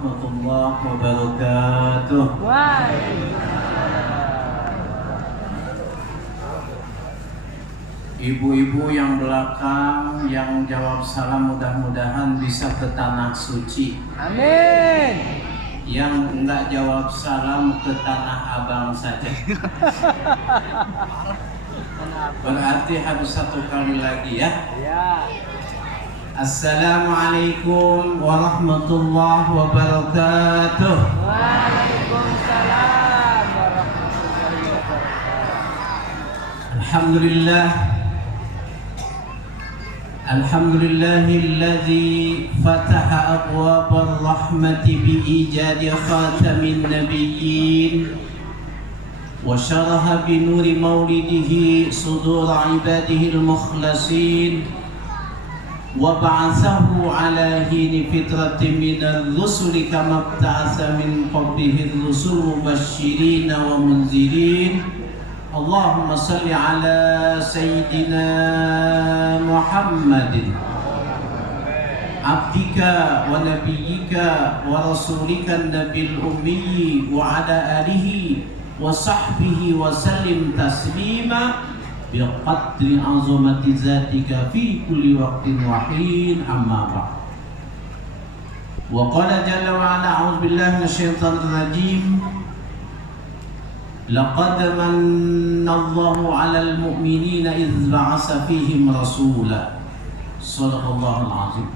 warahmatullahi wabarakatuh. Ibu-ibu yang belakang yang jawab salam mudah-mudahan bisa ke tanah suci. Amin. Yang enggak jawab salam ke tanah abang saja. Berarti harus satu kali lagi ya. Ya. Assalamualaikum warahmatullahi wabarakatuh. Waalaikumsalam warahmatullahi wabarakatuh. Alhamdulillah. Alhamdulillahilladzi fataha abwabal rahmati bi ijadi khatamin nabiyyin wa syaraha bi nuri maulidihi sudur ibadihil mukhlasin wa ba'athahu ala hini fitratin minal rusuli kama ba'atha min qablihi rusul mubasysyirin wa munzirin. Allahumma salli ala Sayyidina Muhammadin abdika wa nabiyyika wa rasulika nabil ummi wa ala alihi wa sahbihi wa sallim taslima biqadri azamati zatika fi kulli waqtin wa hin amma ba'd. Wa qala jalla wa ala a'udzu billahi minasyaitonir rajim. Laqad manallahu 'alal mu'minina idz ba'atsa fihim rasula. Shadaqallahul 'azim.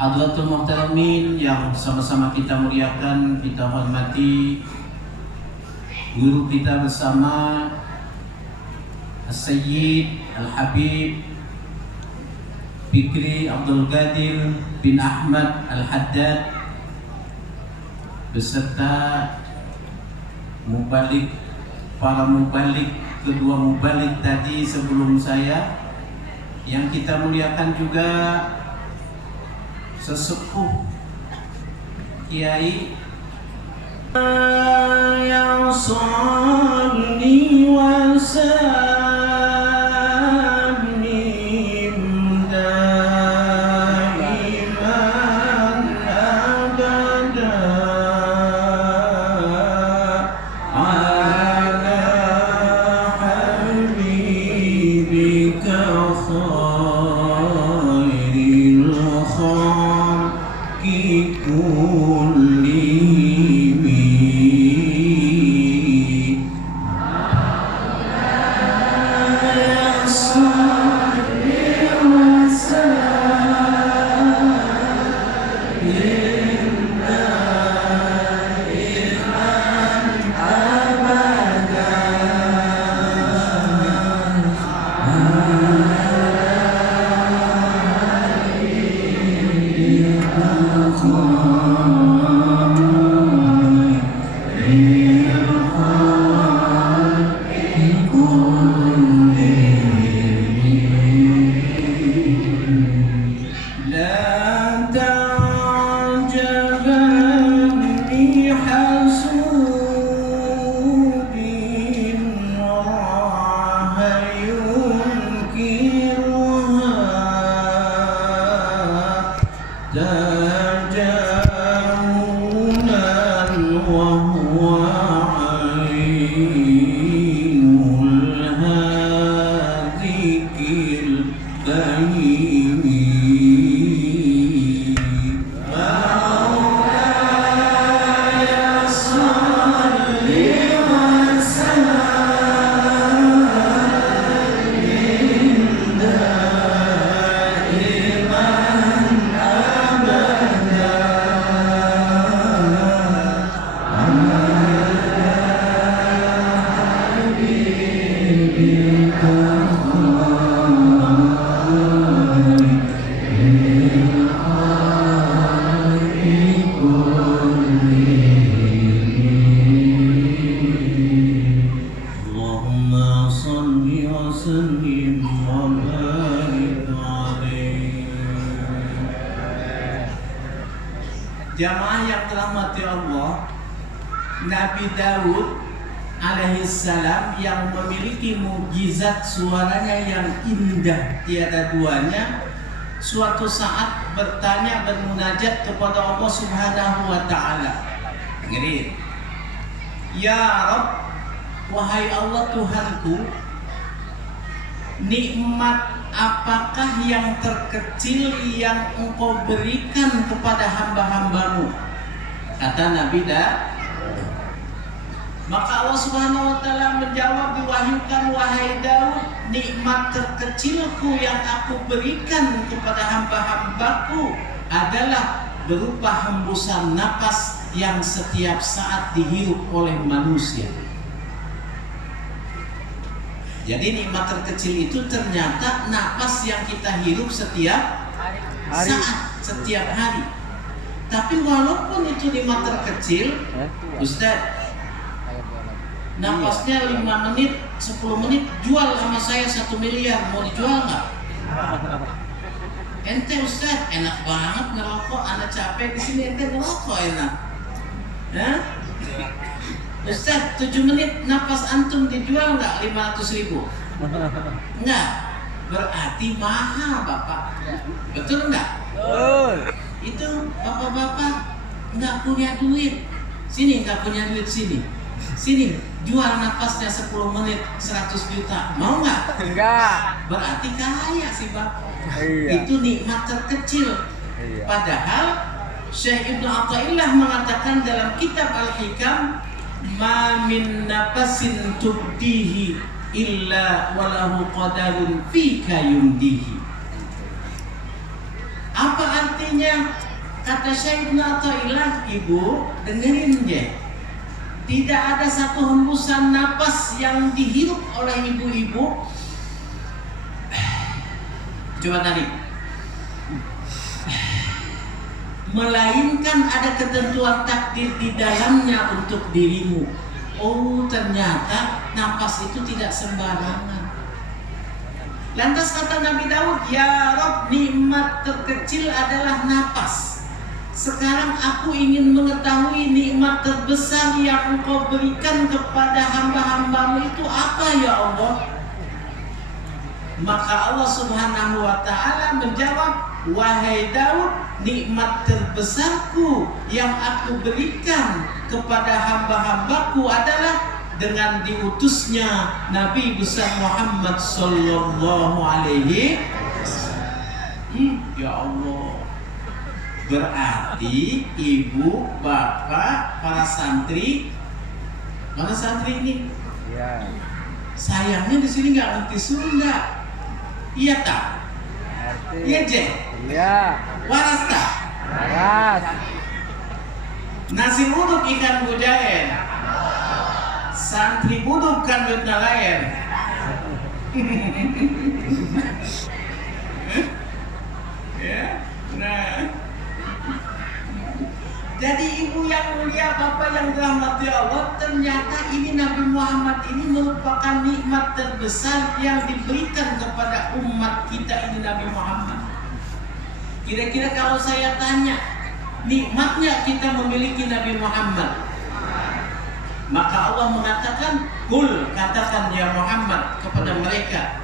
Hadratul muhtaramin yang sama-sama kita muliakan, kita hormati guru kita bersama As-Sayyid Al-Habib Fikri Abdul Qadir bin Ahmad Al-Haddad beserta mubalik, para mubalik, kedua mubalik tadi sebelum saya, yang kita muliakan juga sesepuh Kiai yang sholli wa sallim daiman abada ala habibika khairil khalqi kullihim. Jamaah yang dirahmati Allah, Nabi Daud alaihissalam yang memiliki mukjizat suaranya yang indah tiada duanya, suatu saat bertanya, bermunajat kepada Allah Subhanahu wa Ta'ala. Dengerin. Ya Rabb, wahai Allah Tuhanku, nikmat apakah yang terkecil yang Engkau berikan kepada hamba-hambamu? Kata Nabi Maka Allah Subhanahu wa Ta'ala menjawab, diwahyukan, wahai Daud, nikmat terkecilku yang aku berikan kepada hamba-hambaku adalah berupa hembusan napas yang setiap saat dihirup oleh manusia. Jadi nikmat terkecil itu ternyata napas yang kita hirup setiap saat, setiap hari. Tapi walaupun itu nikmat terkecil, Ustaz, napasnya 5 menit, 10 menit, jual sama saya 1 miliar, mau dijual nggak? Ente Ustaz, enak banget ngerokok, anak capek di sini ente ngerokok enak. Ustaz, 7 menit napas antum dijual nggak 500.000? Enggak, berarti mahal Bapak. Betul nggak? Betul. Itu bapak-bapak nggak punya duit. Sini nggak punya duit sini jual napasnya 10 menit 100 juta, mau nggak? Enggak. Berarti kaya sih Bapak. Iya. Itu nikmat terkecil. Iya. Padahal Syekh Ibnu Athaillah mengatakan dalam kitab Al-Hikam, ma min nafasin tubdihi illa walahu qadarun fika yumdihi. Apa artinya? Kata Syekh Ibnu Athaillah, Ibu dengerin deh. Tidak ada satu hembusan napas yang dihirup oleh ibu-ibu. Coba tadi. Melainkan ada ketentuan takdir di dalamnya untuk dirimu. Oh, ternyata napas itu tidak sembarangan. Lantas kata Nabi Daud, ya Rabb, nikmat terkecil adalah napas. Sekarang aku ingin mengetahui nikmat terbesar yang Engkau berikan kepada hamba-hambamu itu apa ya Allah? Maka Allah Subhanahu wa Ta'ala menjawab, wahai Daud, nikmat terbesarku yang aku berikan kepada hamba-hambaku adalah dengan diutusnya Nabi besar Muhammad sallallahu alaihi wasallam. Ya Allah. Berarti ibu, bapak, para santri, mana santri ini? Iya. Sayangnya di sini nggak ngerti Sunda. Iya tak? Ngerti. Iya Je. Iya. Waras tak? Waras. Nasi uduk ikan bujair. Santri buduk kandut nalayan. Ya, nah. Jadi ibu yang mulia, bapak yang dirahmati Allah, ternyata ini Nabi Muhammad ini merupakan nikmat terbesar yang diberikan kepada umat kita ini Nabi Muhammad. Kira-kira kalau saya tanya, nikmatnya kita memiliki Nabi Muhammad, maka Allah mengatakan, Qul, katakan ya Muhammad kepada mereka,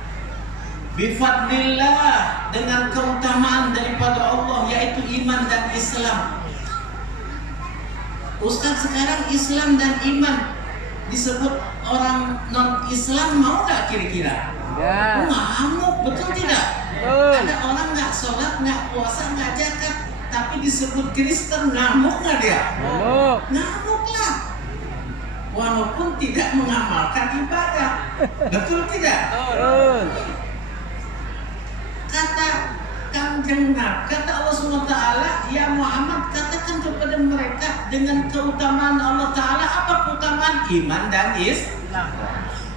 bifadlillah, dengan keutamaan daripada Allah, yaitu iman dan Islam. Ustaz, sekarang Islam dan iman disebut orang non-Islam, mau gak kira-kira? Ya. Ngamuk, betul tidak? Betul. Ada orang gak sholat, gak puasa, gak zakat, tapi disebut Kristen, ngamuk gak dia? Belum. Ngamuk lah. Walaupun tidak mengamalkan ibadah. Betul tidak? Betul. Kata Kanjeng Nabi, kata Allah SWT, ya Muhammad, katakan kepada mereka dengan keutamaan Allah Ta'ala. Apa keutamaan? Iman dan Islam.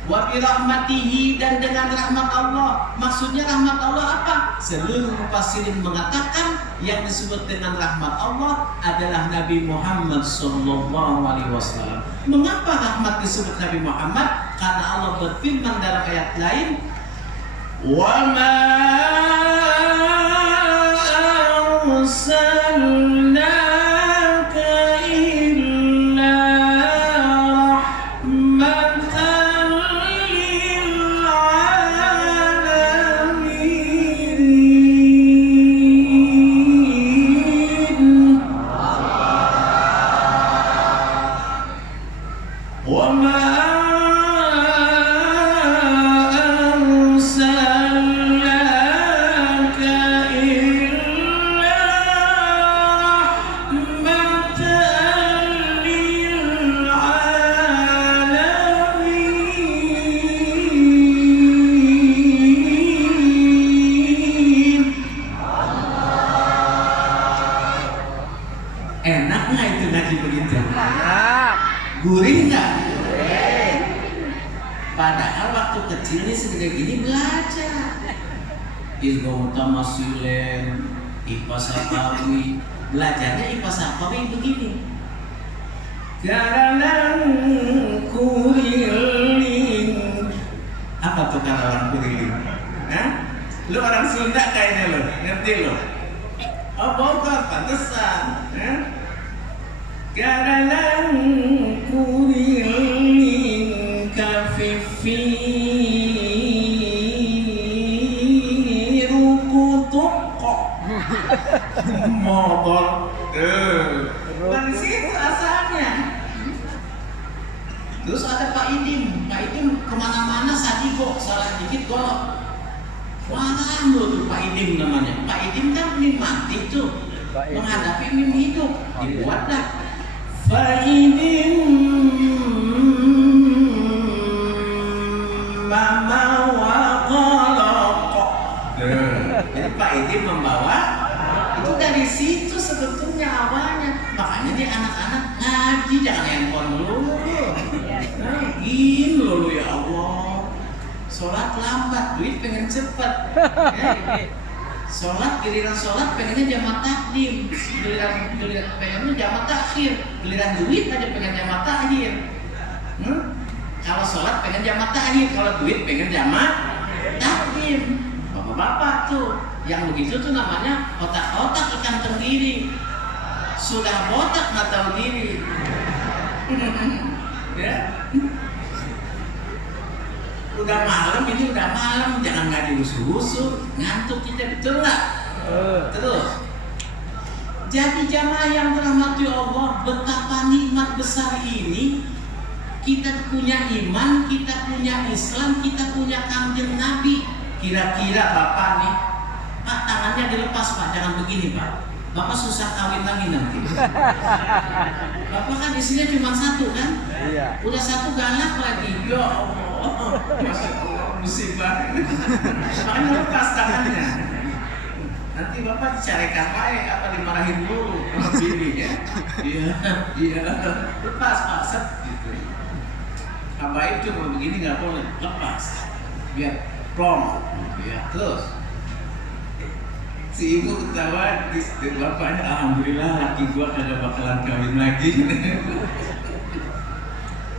Wa bi rahmatihi, dan dengan rahmat Allah. Maksudnya rahmat Allah apa? Seluruh mufassirin mengatakan yang disebut dengan rahmat Allah adalah Nabi Muhammad sallallahu alaihi wasallam. Mengapa rahmat disebut Nabi Muhammad? Karena Allah berfirman dalam ayat lain, wa ma arsalnaka illa rahmatan lil alamin. gaji segede gini belajar ilmu utama silen, IPA Sapawi, belajarnya IPA Sapawi begini. Garanang kuriling. Apa tuh kata orang kuriling? Hah? Lu orang Sunda kayaknya lu, ngerti lu? Oh Bogor, pantesan. Garanang kuriling kafifi modal, dari situ asalnya. Terus ada Pak Idim kemana-mana sadigo, salah dikit golok. Wah, tuh Pak Idim namanya. Pak Idim kan mim mati tuh, menghadapi mim hidup. Dibuat dah Pak Idim mama wa golok. Jadi Pak Idim membawa. Itu dari situ sebetulnya awalnya. Makanya nih anak-anak ngaji, jangan handphone dulu. Gini loh ya Allah. Sholat lambat, duit pengen cepet. Sholat, giliran sholat pengennya jamak takdim, giliran pengennya jamak takhir, giliran duit aja pengen jamak takhir. Kalau sholat pengen jamak takhir, kalau duit pengen jamak takdim. Bapak-bapak tuh yang begitu tuh namanya otak-otak ikan tenggiri. Sudah botak nggak tahu diri. Ya. Udah malam, ini udah malam, jangan ngaji usul-usul, ngantuk kita, betul nggak? Terus. Jadi jamaah yang dirahmati Allah, betapa nikmat besar ini. Kita punya iman, kita punya Islam, kita punya Kanjeng Nabi. Kira-kira Bapak nih, Pak tangannya dilepas Pak, jangan begini Pak. Bapak susah kawin lagi nanti. Bapak kan istrinya cuma satu kan? Iya. Udah satu galak lagi. Ya Allah, Masya Allah, musibah. Makanya lepas tangannya. Nanti Bapak dicarikan baik, apa dimarahin dulu sama bininya. Iya. Lepas Pak, set gitu. Habaib tuh kalau begini nggak boleh, lepas. Biar plong. Ya, terus. Si ibu ketawa, bapaknya alhamdulillah laki gua kagak bakalan kawin lagi.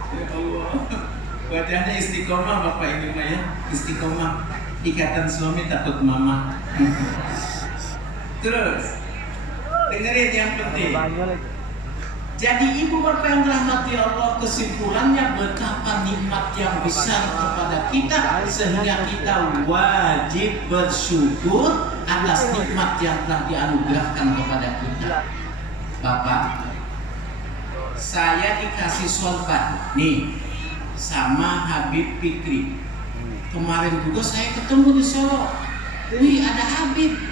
Ya Allah, wajahnya istiqomah bapak ini mah ya, istiqomah. Ikatan suami takut mama. Terus, dengerin yang penting. Jadi ibu bapak yang dirahmati Allah, kesimpulannya betapa nikmat yang besar kepada kita sehingga kita wajib bersyukur atas nikmat yang telah dianugerahkan kepada kita. Bapak, saya dikasih sorban nih sama Habib Fikri. Kemarin juga saya ketemu di Solo. Wih, ada Habib.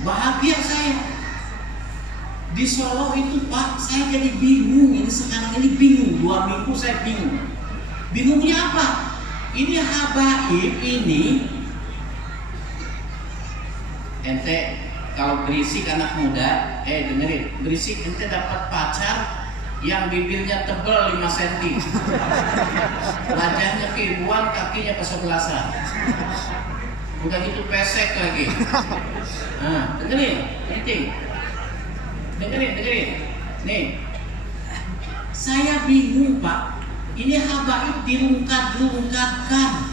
Bahagia saya. Di Solo itu Pak, saya jadi bingung. Ini sekarang ini bingung. 2 minggu saya bingung. Bingungnya apa? Ini habaib ini. Ente kalau berisik anak muda, dengerin. Berisik ente dapat pacar yang bibirnya tebal 5 cm. Wajahnya keibuan, kakinya kesebelasan. Udah gitu pesek lagi. Nah, dengerin, penting. Dengerin. Nih, saya bingung Pak. Ini habaib dirungkat-rungkatkan,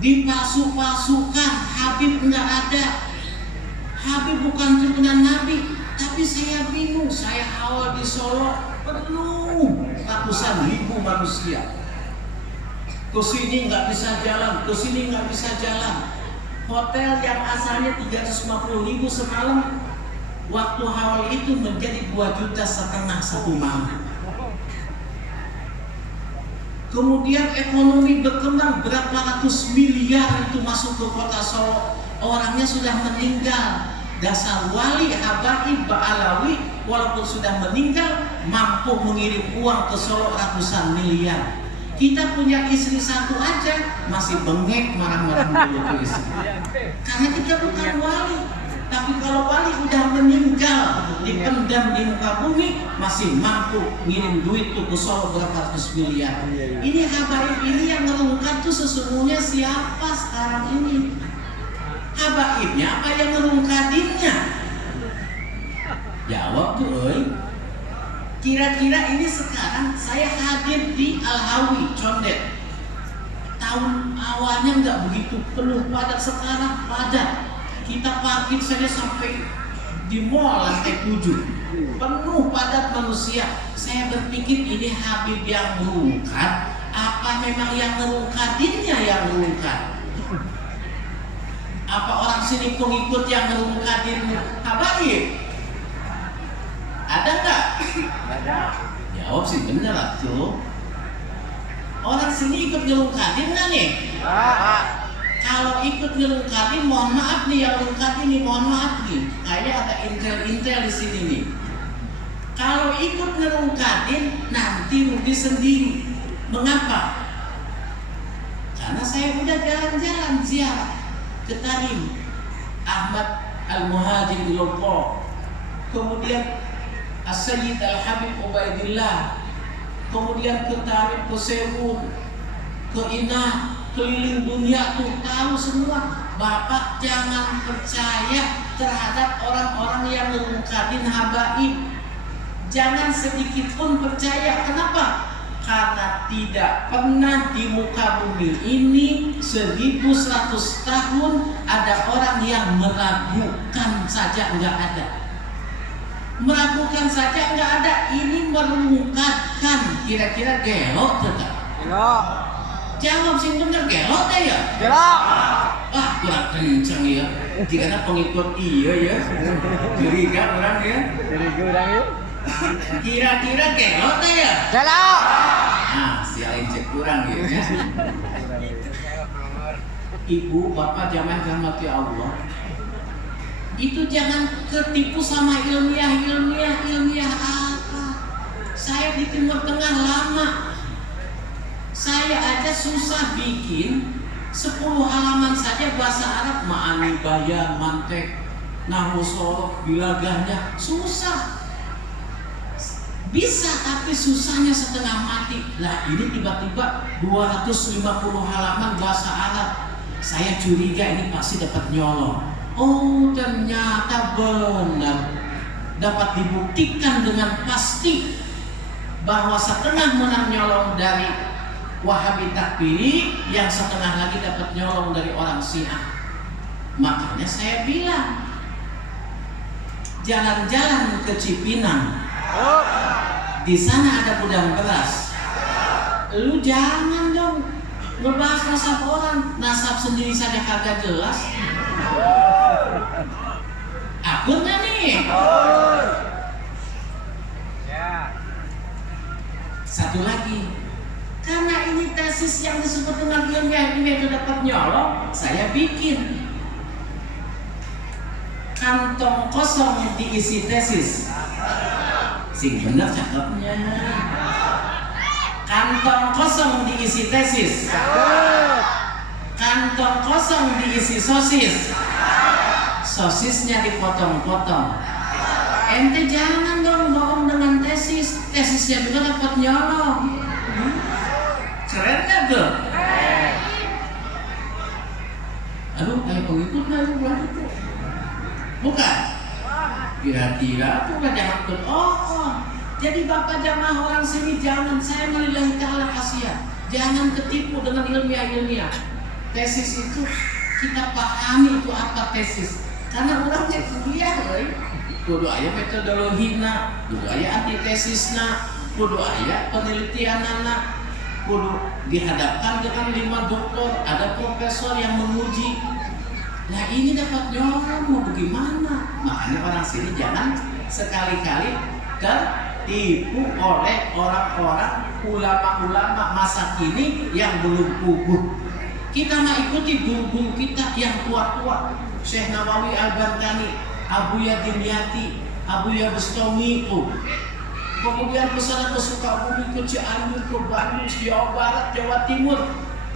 dipalsu-palsukan. Habib enggak ada. Habib bukan turunan Nabi. Tapi saya bingung. Saya awal di Solo penuh ratusan ribu manusia. Kesini nggak bisa jalan, kesini nggak bisa jalan. Hotel yang asalnya 350.000 semalam, waktu awal itu menjadi 2,5 juta satu malam. Kemudian ekonomi berkembang, berapa ratus miliar itu masuk ke kota Solo. Orangnya sudah meninggal. Dasar wali habaib ba'alawi walaupun sudah meninggal mampu mengirim uang ke Solo ratusan miliar. Kita punya istri satu aja masih bengek marah-marah dulu ke istri. Karena kita bukan wali. Tapi kalau wali udah meninggal, dipendam di muka bumi, masih mampu ngirim duit tuh ke Solo berapa ratus miliar. Ini habaib ini yang ngerungkat tuh sesungguhnya siapa sekarang ini? Habaibnya apa yang ngerungkadinnya? Jawab tuh, Kira-kira ini sekarang saya hadir di Al-Hawi, Condet. Tahun awalnya nggak begitu penuh padat, sekarang padat. Kita parkir saja sampai di mall lantai 7, penuh padat manusia. Saya berpikir ini Habib yang merungkat, apa memang yang merungkadinnya yang merungkat? Apa orang sini pengikut yang merungkadin Habib? Ada nggak? Ada. Jawab sih bener tuh. Orang sini ikut ngelungkatin nggak nih? Kalau ikut ngelungkatin, mohon maaf nih yang lungkatin nih, mohon maaf nih. Kayaknya ada intel di sini nih. Kalau ikut ngelungkatin, nanti rugi sendiri. Mengapa? Karena saya udah jalan-jalan ziarah ke Tarim, Ahmad Al-Muhajir di Lombok, kemudian As-Sayyid Al-Habib Ubaidillah, kemudian ke Tarim, ke Sewu, ke Inah, keliling dunia tuh tahu semua. Bapak jangan percaya terhadap orang-orang yang mengungkapin habaib. Jangan sedikit pun percaya. Kenapa? Karena tidak pernah di muka bumi ini 1100 tahun ada orang yang meragukan saja nggak ada. Meragukan saja nggak ada. Ini merungkatkan. Kira-kira gelok tidak? Gelok. Jawab sing bener gelok deh ya. Gelok. Wah kurang kenceng ya. Jika pengikut iya ya. Curiga orang ya. Curiga orang ya. Kira-kira gelok deh ya. Gelok. Nah sialin cek kurang ya. Ibu bapak jamaah rahmati Allah, itu jangan ketipu sama ilmiah apa. Saya di Timur Tengah lama, saya aja susah bikin 10 halaman saja bahasa Arab, ma'ani, bayan, mantek, nahwu sorok, bilagahnya susah. Bisa tapi susahnya setengah mati. Lah ini tiba-tiba 250 halaman bahasa Arab. Saya curiga ini pasti dapat nyolong. Oh ternyata benar, dapat dibuktikan dengan pasti bahwa setengah menang nyolong dari Wahabi Takfiri, yang setengah lagi dapat nyolong dari orang Syiah. Makanya saya bilang jalan-jalan ke Cipinang, di sana ada gudang beras. Lu jangan dong ngebahas nasab orang, nasab sendiri saja kagak jelas. Akunnya nih. Satu lagi, karena ini tesis yang disebut dengan ilmiah itu dapat nyolong, saya bikin kantong kosong diisi tesis. Sing bener cakepnya. Kantong kosong diisi tesis. Kantong kosong diisi sosis. Sosisnya dipotong-potong. Ente jangan dong bohong dengan tesis. Tesisnya juga dapat nyolong. Keren gak tuh? Aduh, kayak pengikutnya itu berarti tuh. Bukan? Kira-kira tuh kan jangan tuh. Oh. Jadi bapak jamaah orang sini jangan, saya melillahi ta'ala kasihan, jangan ketipu dengan ilmiah. Tesis itu kita pahami itu apa tesis. Karena orangnya kuliah, kudu aya metodologina, kudu aya antitesisna, kudu aya penelitianana, kudu dihadapkan dengan 5 doktor, ada profesor yang menguji. Nah ini dapat nyolong mau bagaimana? Makanya orang sini jangan sekali-kali tertipu oleh orang-orang ulama-ulama masa kini yang belum puguh. Kita mah ikuti guru-guru kita yang tua-tua, Syekh Nawawi Al-Bantani, Abuya Dimyati, Abuya Bustami itu. Kemudian kesana ke Sukabumi, ke Cianjur, ke Bandung, Jawa Barat, Jawa Timur.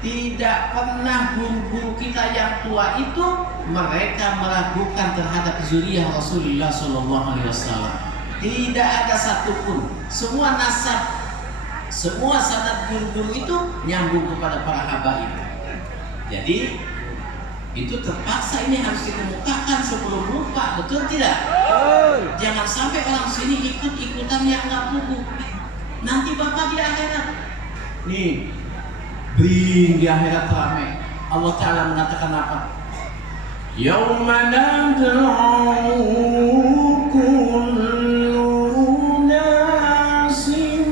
Tidak pernah guru-guru kita yang tua itu mereka meragukan terhadap zuriyah Rasulullah Sallallahu Alaihi Wasallam. Tidak ada satupun. Semua nasab, semua sanad guru-guru itu nyambung kepada para habaib. Jadi itu terpaksa ini harus dikemukakan sebelum lupa, betul tidak? Jangan sampai orang sini ikut-ikutan yang nggak buku. Nanti bapak di akhirat, nih, bring di akhirat ramai. Allah Taala mengatakan apa? Yauma nad'u kullu unasin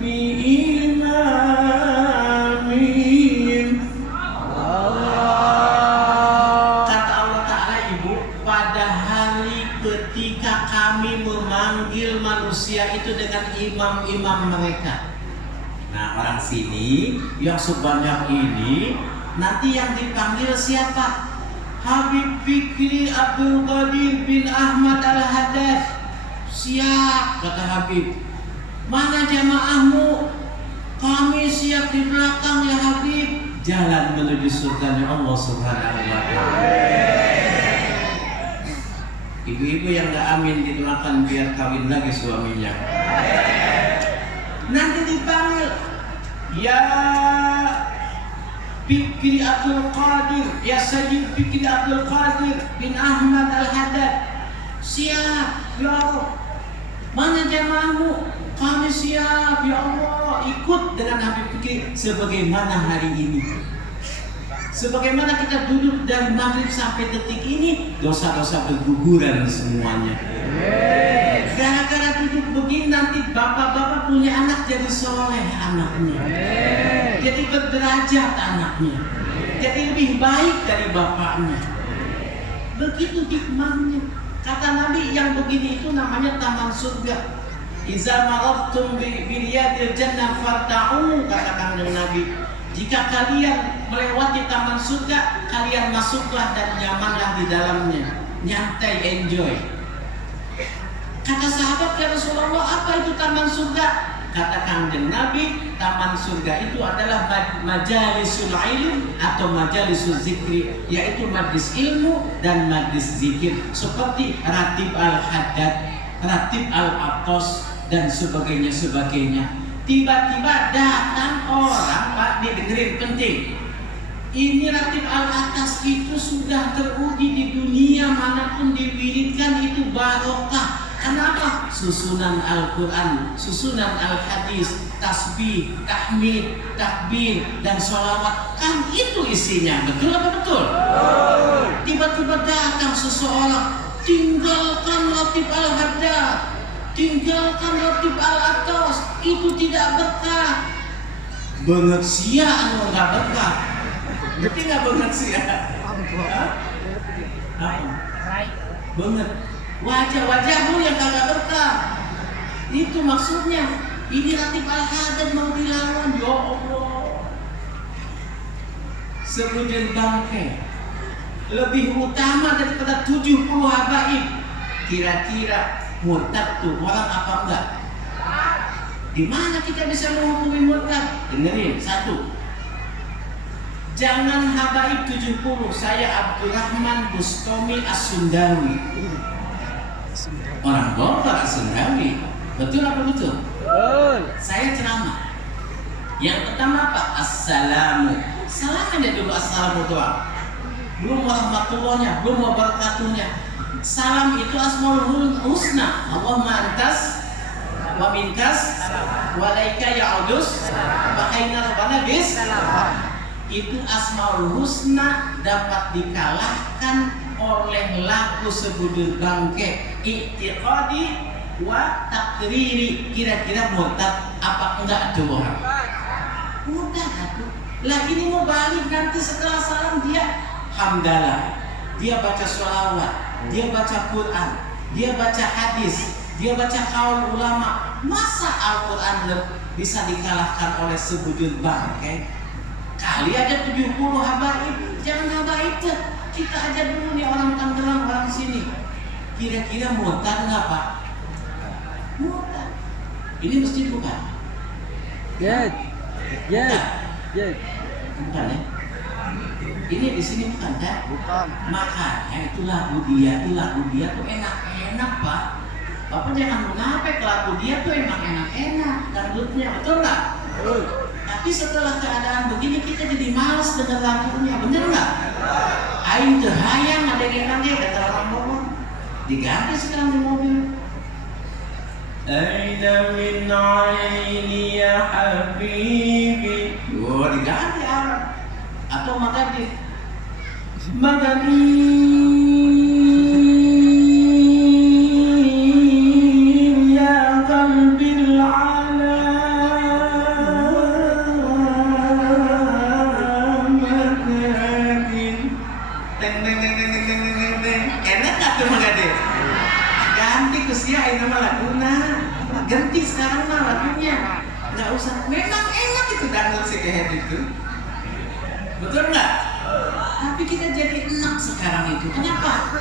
biimamihim. Kata Allah Taala, Ibu, pada hari ketika kami memanggil manusia itu dengan imam-imam mereka. Nah, orang sini yang sebanyak ini nanti yang dipanggil siapa? Habib Fikri Abdul Qadir bin Ahmad Al-Haddad. Siap, kata Habib. Mana jamaahmu? Kami siap di belakang ya Habib. Jalan menuju surganya Allah Subhanahu wa Ta'ala. Ibu-ibu yang gak amin didoakan biar kawin lagi suaminya. Nanti dipanggil, ya Fikri Abdul Qadir, ya Sayyid Fikri Abdul Qadir bin Ahmad Al-Haddad. Siap, ya Allah. Mana jamaahmu? Kami siap, ya Allah. Ikut dengan Habib Fikri sebagaimana hari ini. Sebagaimana kita duduk dari maghrib sampai detik ini, dosa-dosa berguguran semuanya. Gara-gara duduk begini nanti bapak-bapak punya anak jadi soleh anaknya. Jadi berderajat anaknya. Jadi lebih baik dari bapaknya. Begitu hikmahnya. Kata Nabi yang begini itu namanya taman surga. Iza marabtum biriyadil jannah farta'u, kata Nabi. Jika kalian melewati taman surga, kalian masuklah dan nyamanlah di dalamnya, nyantai, enjoy. Kata sahabat, ya Rasulullah, apa itu taman surga? Kata Kanjeng Nabi, taman surga itu adalah majalisul ilm atau majalisul zikri, yaitu majlis ilmu dan majlis zikir, seperti Ratib Al-Haddad, Ratib Al-Aqas dan sebagainya. Tiba-tiba datang orang, Pak, didengerin, penting. Ini Ratib Al-Aqas itu sudah teruji di dunia manapun diwiridkan itu barokah. Kenapa? Susunan Al-Quran, susunan Al-Hadis, tasbih, tahmid, takbir, dan sholawat. Kan itu isinya, betul apa betul? Tiba-tiba datang seseorang, tinggalkan Ratib Al-Haddad, tinggalkan Ratib Al-Aqas, itu tidak berkah. Banget sia anu enggak berkah. Ngerti enggak banget sia? Banget. Wajah-wajahmu yang kagak berkah. Itu maksudnya. Ini Ratib Al-Haddad mau dilawan, ya Allah. Sebujur bangke lebih utama daripada 70 habaib. Kira-kira murtad tuh orang apa enggak? Di mana kita bisa menghukumi murtad? Dengerin, satu. Jangan habaib 70. Saya Abdurrahman Bustami As-Sundawi. Orang Bogor As-Sundawi. Betul apa betul? Betul. Saya ceramah. Yang pertama apa? Assalamu. Salam aja dulu, assalamu doang. Belum warahmatullahnya, belum wabarakatuhnya. Salam itu asmaul husna. Allahumma antas wa minkas wa laika ya'udus wa khaina rabbana bis. Itu asmaul husna dapat dikalahkan oleh lagu sebujur bangke, i'tiqadi wa takriri. Kira-kira murtad apa enggak tuh orang? Murtad aku. Lah ini mau balik nanti setelah salam dia hamdalah, dia baca sholawat, dia baca Quran, dia baca hadis, dia baca kaul ulama. Masa Al-Quran bisa dikalahkan oleh sebujur bangkai? Kali aja 70 habaib. Jangan habaib tuh. Kita aja dulu nih orang Tangerang, orang sini. Kira-kira murtad nggak Pak? Murtad. Ini mesti bukan? Ya. Yes. Yes. Bukan ya? Ini di sini bukan kan? Bukan. Makanya itu lagu dia tuh enak-enak Pak. Bapak jangan munafik, lagu dia tuh emang enak-enak dangdutnya, betul nggak? Tapi setelah keadaan begini kita jadi malas dengar lagunya, bener nggak? Aing teu hayang ada yang enak dia kata orang Bogor. Diganti sekarang di mobil. Aina min aini ya habibi. Oh diganti Arab. Atau Magadi ya qalbil ala Magadin. Teng teng teng teng teng teng teng teng. Enak gak tuh Magadi? Ganti ke sia ini mah laguna. Ganti sekarang mah lagunya. Nggak usah. Memang enak itu dangdut si Kehet itu. Betul nggak? Tapi kita jadi enak sekarang itu. Kenapa?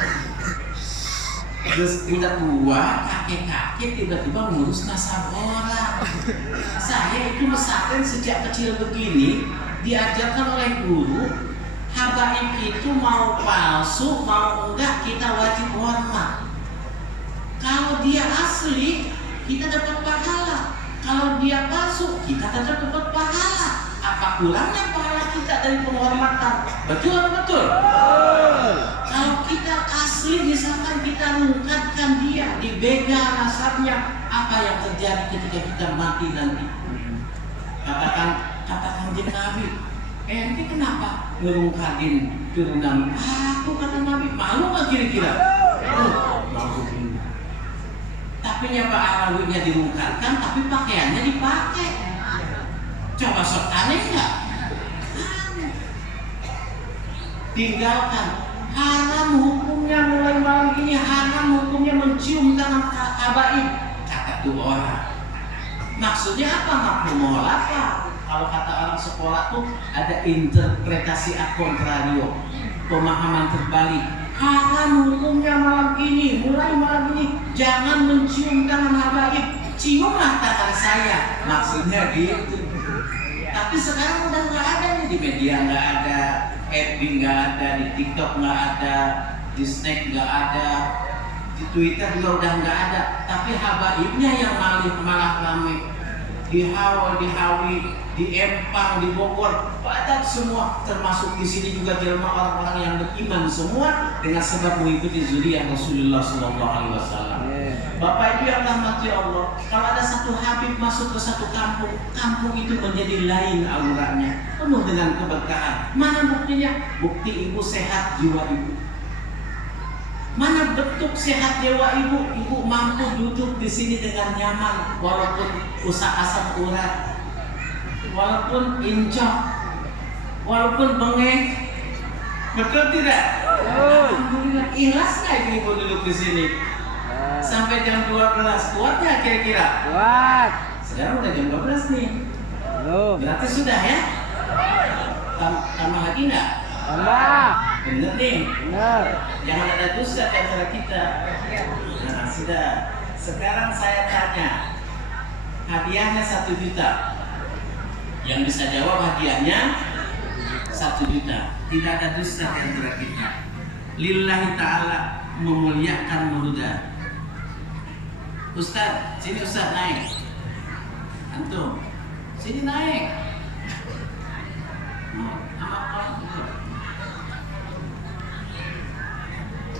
Terus udah tua, kakek-kakek tiba-tiba ngurus nasab orang. Saya itu pesantren sejak kecil begini diajarkan oleh guru, habaib itu mau palsu mau enggak kita wajib hormat. Kalau dia asli kita dapat pahala. Kalau dia palsu kita tetap dapat pahala. Apa kurangnya pahala kita dari penghormatan? Betul atau betul? Kalau kita asli misalkan kita mengungkapkan dia, dibegal nasabnya, apa yang terjadi ketika kita mati nanti? Katakan dia Nabi, ente kenapa ngerungkadin turunan? Aku kata Nabi, malu nggak kira-kira? Malu. Tapi nyapa arawinya dirungkatkan, tapi pakaiannya dipakai. Coba sok aneh nggak? Tinggalkan. Haram hukumnya mulai malam ini, haram hukumnya mencium tangan habaib. Kata tuh orang. Maksudnya apa? Maklum apa? Kalau kata orang sekolah tuh ada interpretasi ad contrario, pemahaman terbalik. Haram hukumnya malam ini, mulai malam ini jangan mencium tangan habaib. Ciumlah tangan saya. Maksudnya gitu. Tapi sekarang udah nggak ada nih, di media nggak ada, FB nggak ada, di TikTok nggak ada, di Snap nggak ada, di Twitter juga udah nggak ada. Tapi habaibnya yang malah ramai di Hawa, di Hawi, di Empang, di Bogor, padat semua. Termasuk di sini juga jelma orang-orang yang beriman semua dengan sebab mengikuti zuriyah Rasulullah SAW. Bapak Ibu yang rahmati Allah, kalau ada satu habib masuk ke satu kampung, kampung itu menjadi lain auranya, penuh dengan keberkahan. Mana buktinya? Bukti ibu sehat, jiwa ibu. Mana bentuk sehat jiwa ibu? Ibu mampu duduk di sini dengan nyaman, walaupun usak asam urat, walaupun incok, walaupun bengek. Betul tidak? Alhamdulillah. Ikhlas nggak ibu duduk di sini? Sampai jam 12, kuat nggak kira-kira? Kuat. Sekarang udah jam 12 nih. Belum. Berarti sudah ya? Tambah lagi nggak? Tambah. Bener nih. Benar. Jangan ada dusta di antara kita. Nah, sudah. Sekarang saya tanya, hadiahnya 1 juta. Yang bisa jawab hadiahnya 1 juta. Tidak ada dusta di antara kita. Lillahi ta'ala memuliakan muda. Ustaz, sini Ustaz naik. Antum, sini naik.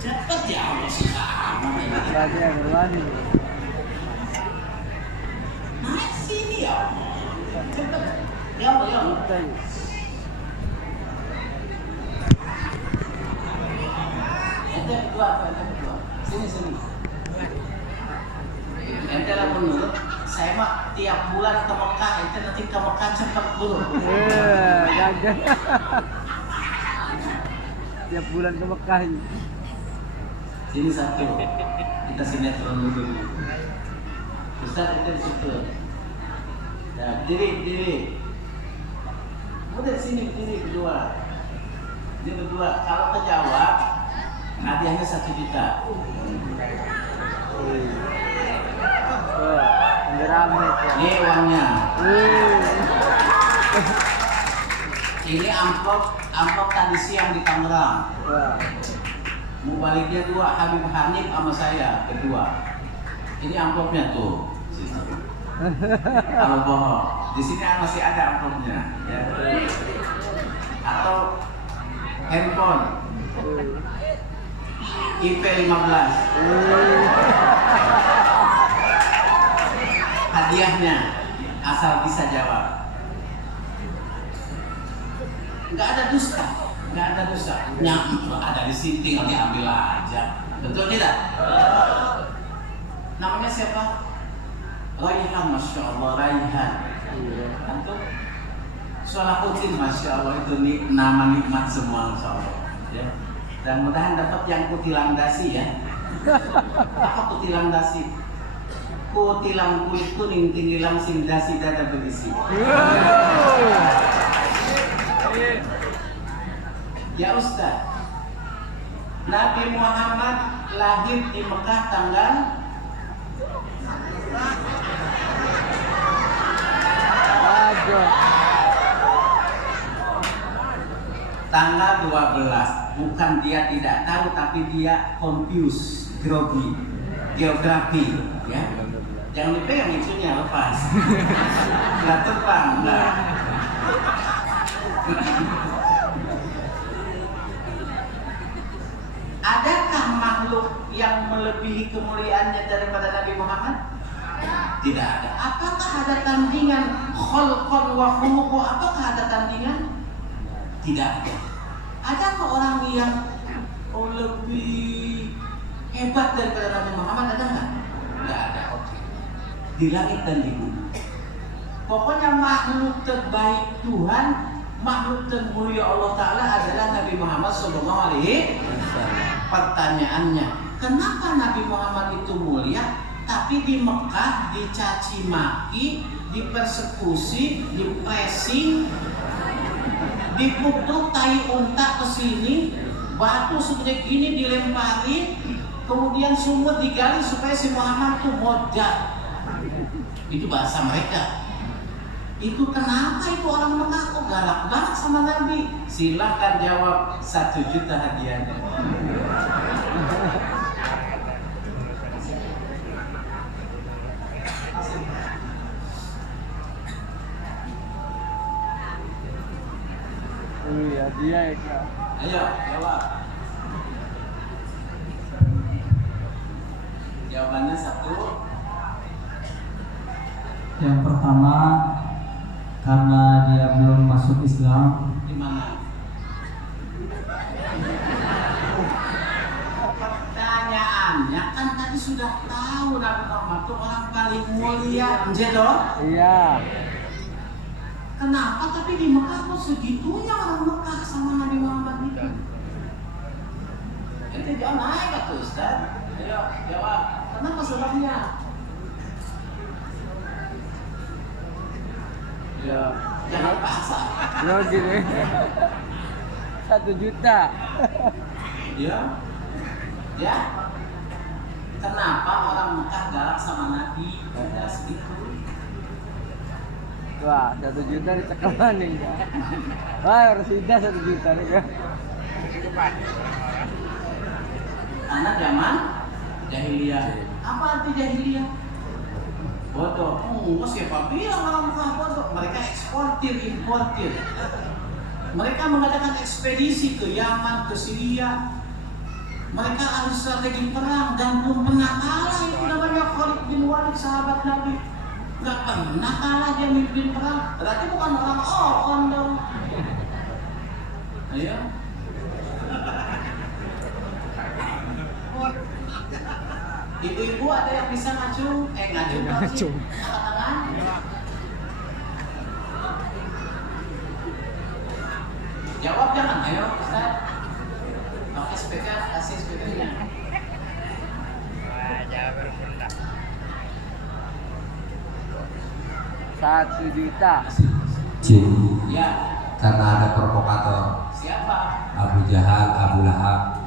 Cepat ya Allah sekarang. Raja berlani. Naik sini ya Allah. Cepat. Ya Allah, ya Allah. Ente berdua. Sini. Ente lah menurut saya mah tiap bulan ke Mekah, ente nanti ke Mekah cepat dulu. Jangan. Tiap bulan ke Mekah ini. Sini 1. Kita sinetron dulu. Ustaz ente di situ. Nah, diri. Udah sini berdiri berdua. Ini berdua. Kalau kejawab hadiahnya 1 juta. Ini rame tuh. Ini uangnya. Ini amplop tadi siang di Tangerang. Wah. Mubaliknya 2, Habib Hanif sama saya kedua. Ini amplopnya tuh. Kalau bohong, di sini masih ada amplopnya. Ya. Atau handphone IP 15. Hadiahnya asal bisa jawab. Nggak ada dusta, nggak ada dusta. Ada di sini tinggal diambil aja. Betul tidak? Namanya siapa? Raihan, masya Allah, Raihan. Antum? Salahuddin, masya Allah, itu nama nikmat semua, insya Allah. Ya. Dan mudahan dapat yang kutilang dasi ya. Apa kutilang dasi? Kutilang kulit kuning, tinggilang sim dasi dada berisi. Ya Ustaz, Nabi Muhammad lahir di Mekah tanggal 12. Bukan dia tidak tahu, tapi dia confused, grogi, geografi, ya. Jangan dipegang itunya, lepas. Nggak terbang, nggak. Adakah makhluk yang melebihi kemuliaannya daripada Nabi Muhammad? Tidak ada. Apakah ada tandingan khalqan wa khuluqu? Apakah ada tandingan? Tidak ada. Adakah orang yang lebih hebat daripada Nabi Muhammad? Ada nggak? Tidak ada. Oke. Di langit dan di bumi. Pokoknya makhluk terbaik Tuhan, makhluk termulia Allah Ta'ala adalah Nabi Muhammad SAW. Pertanyaannya, kenapa Nabi Muhammad itu mulia, tapi di Mekah dicaci maki, dipersekusi, dipressing, dipukul tai unta ke sini, batu segede gini dilemparin, kemudian sumur digali supaya si Muhammad itu modal. Itu bahasa mereka. Itu kenapa itu orang Mekah kok galak banget sama Nabi? Silakan jawab, 1 juta hadiahnya. Iya, dia ya Kak. Ayo, jawab. Jawabannya 1. Yang pertama, karena dia belum masuk Islam. Di mana? Pertanyaannya kan tadi sudah tahu Nabi Muhammad itu orang paling mulia, dong? Iya. Kenapa tapi di Mekah kok segitunya orang Mekah sama Nabi Muhammad itu? Jadi jangan naik tuh Ustaz. Ayo jawab. Kenapa sebabnya? Ya, jangan paksa. Lo gini. 1 juta. Ya. Ya. Kenapa orang Mekah galak sama Nabi? Ya segitu. Wah, 1 juta dicekalan nih Kak. Wah, Rosida 1 juta nih Kak. Karena zaman jahiliyah. Apa arti jahiliyah? Bodoh. Siapa bilang orang Mekah bodoh? Mereka eksportir, importir. Mereka mengadakan ekspedisi ke Yaman, ke Syria. Mereka ahli strategi perang dan belum pernah kalah. Itu namanya Khalid bin Walid, sahabat Nabi. Gak pernah kalah dia mimpin perang. Berarti bukan orang dong. Ayo. Ibu-ibu ada yang bisa ngacung? Ngacung. Angkat tangan. Jawab jangan. Ayo Ustaz. Pakai speaker, kasih speakernya. Jawab rendah. 1 juta. Cik, Ya. karena ada provokator Siapa? Abu Jahal, Abu Lahab,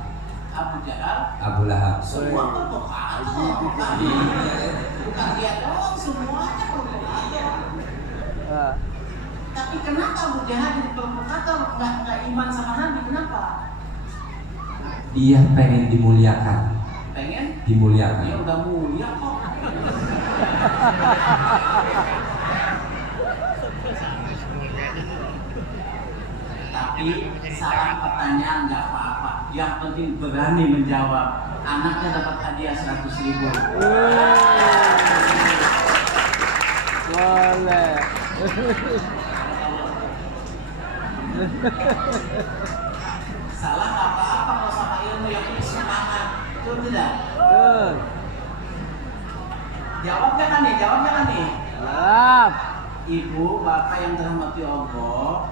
Abu Jahal. Abu Lahab. Semua provokator. Bukan dia doang, semuanya provokator. Tapi kenapa Abu Jahal jadi provokator? Nggak iman sama Nabi, kenapa? Dia pengen dimuliakan. Pengen? Dimuliakan. Dia udah mulia kok. Tapi salah pertanyaan nggak apa-apa. Yang penting berani menjawab. Anaknya dapat hadiah 100.000. Boleh. Salah nggak apa-apa kalau sama ilmu yang ini semangat. Itu tidak? Jawabnya kan nih, Siap. Ibu, bapak yang dirahmati Allah,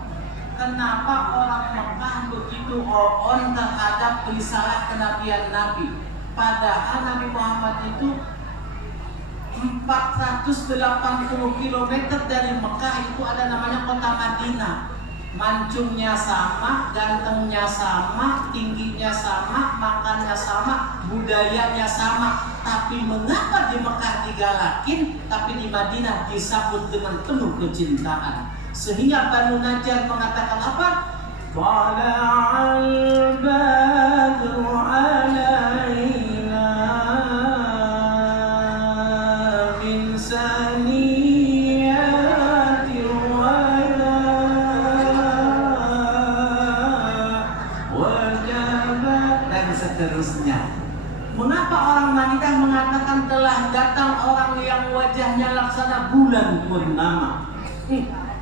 kenapa orang Mekah begitu on terhadap risalah kenabian Nabi? Padahal Nabi Muhammad itu 480 km dari Mekah itu ada namanya kota Madinah. Mancungnya sama, gantengnya sama, tingginya sama, makannya sama, budayanya sama. Tapi mengapa di Mekah digalakin, tapi di Madinah disambut dengan penuh kecintaan? Sehingga Banu Najjar mengatakan apa? Tala'al badru alaina min saniyati wala wajaba, dan seterusnya. Mengapa orang Madinah mengatakan telah datang orang yang wajahnya laksana bulan purnama?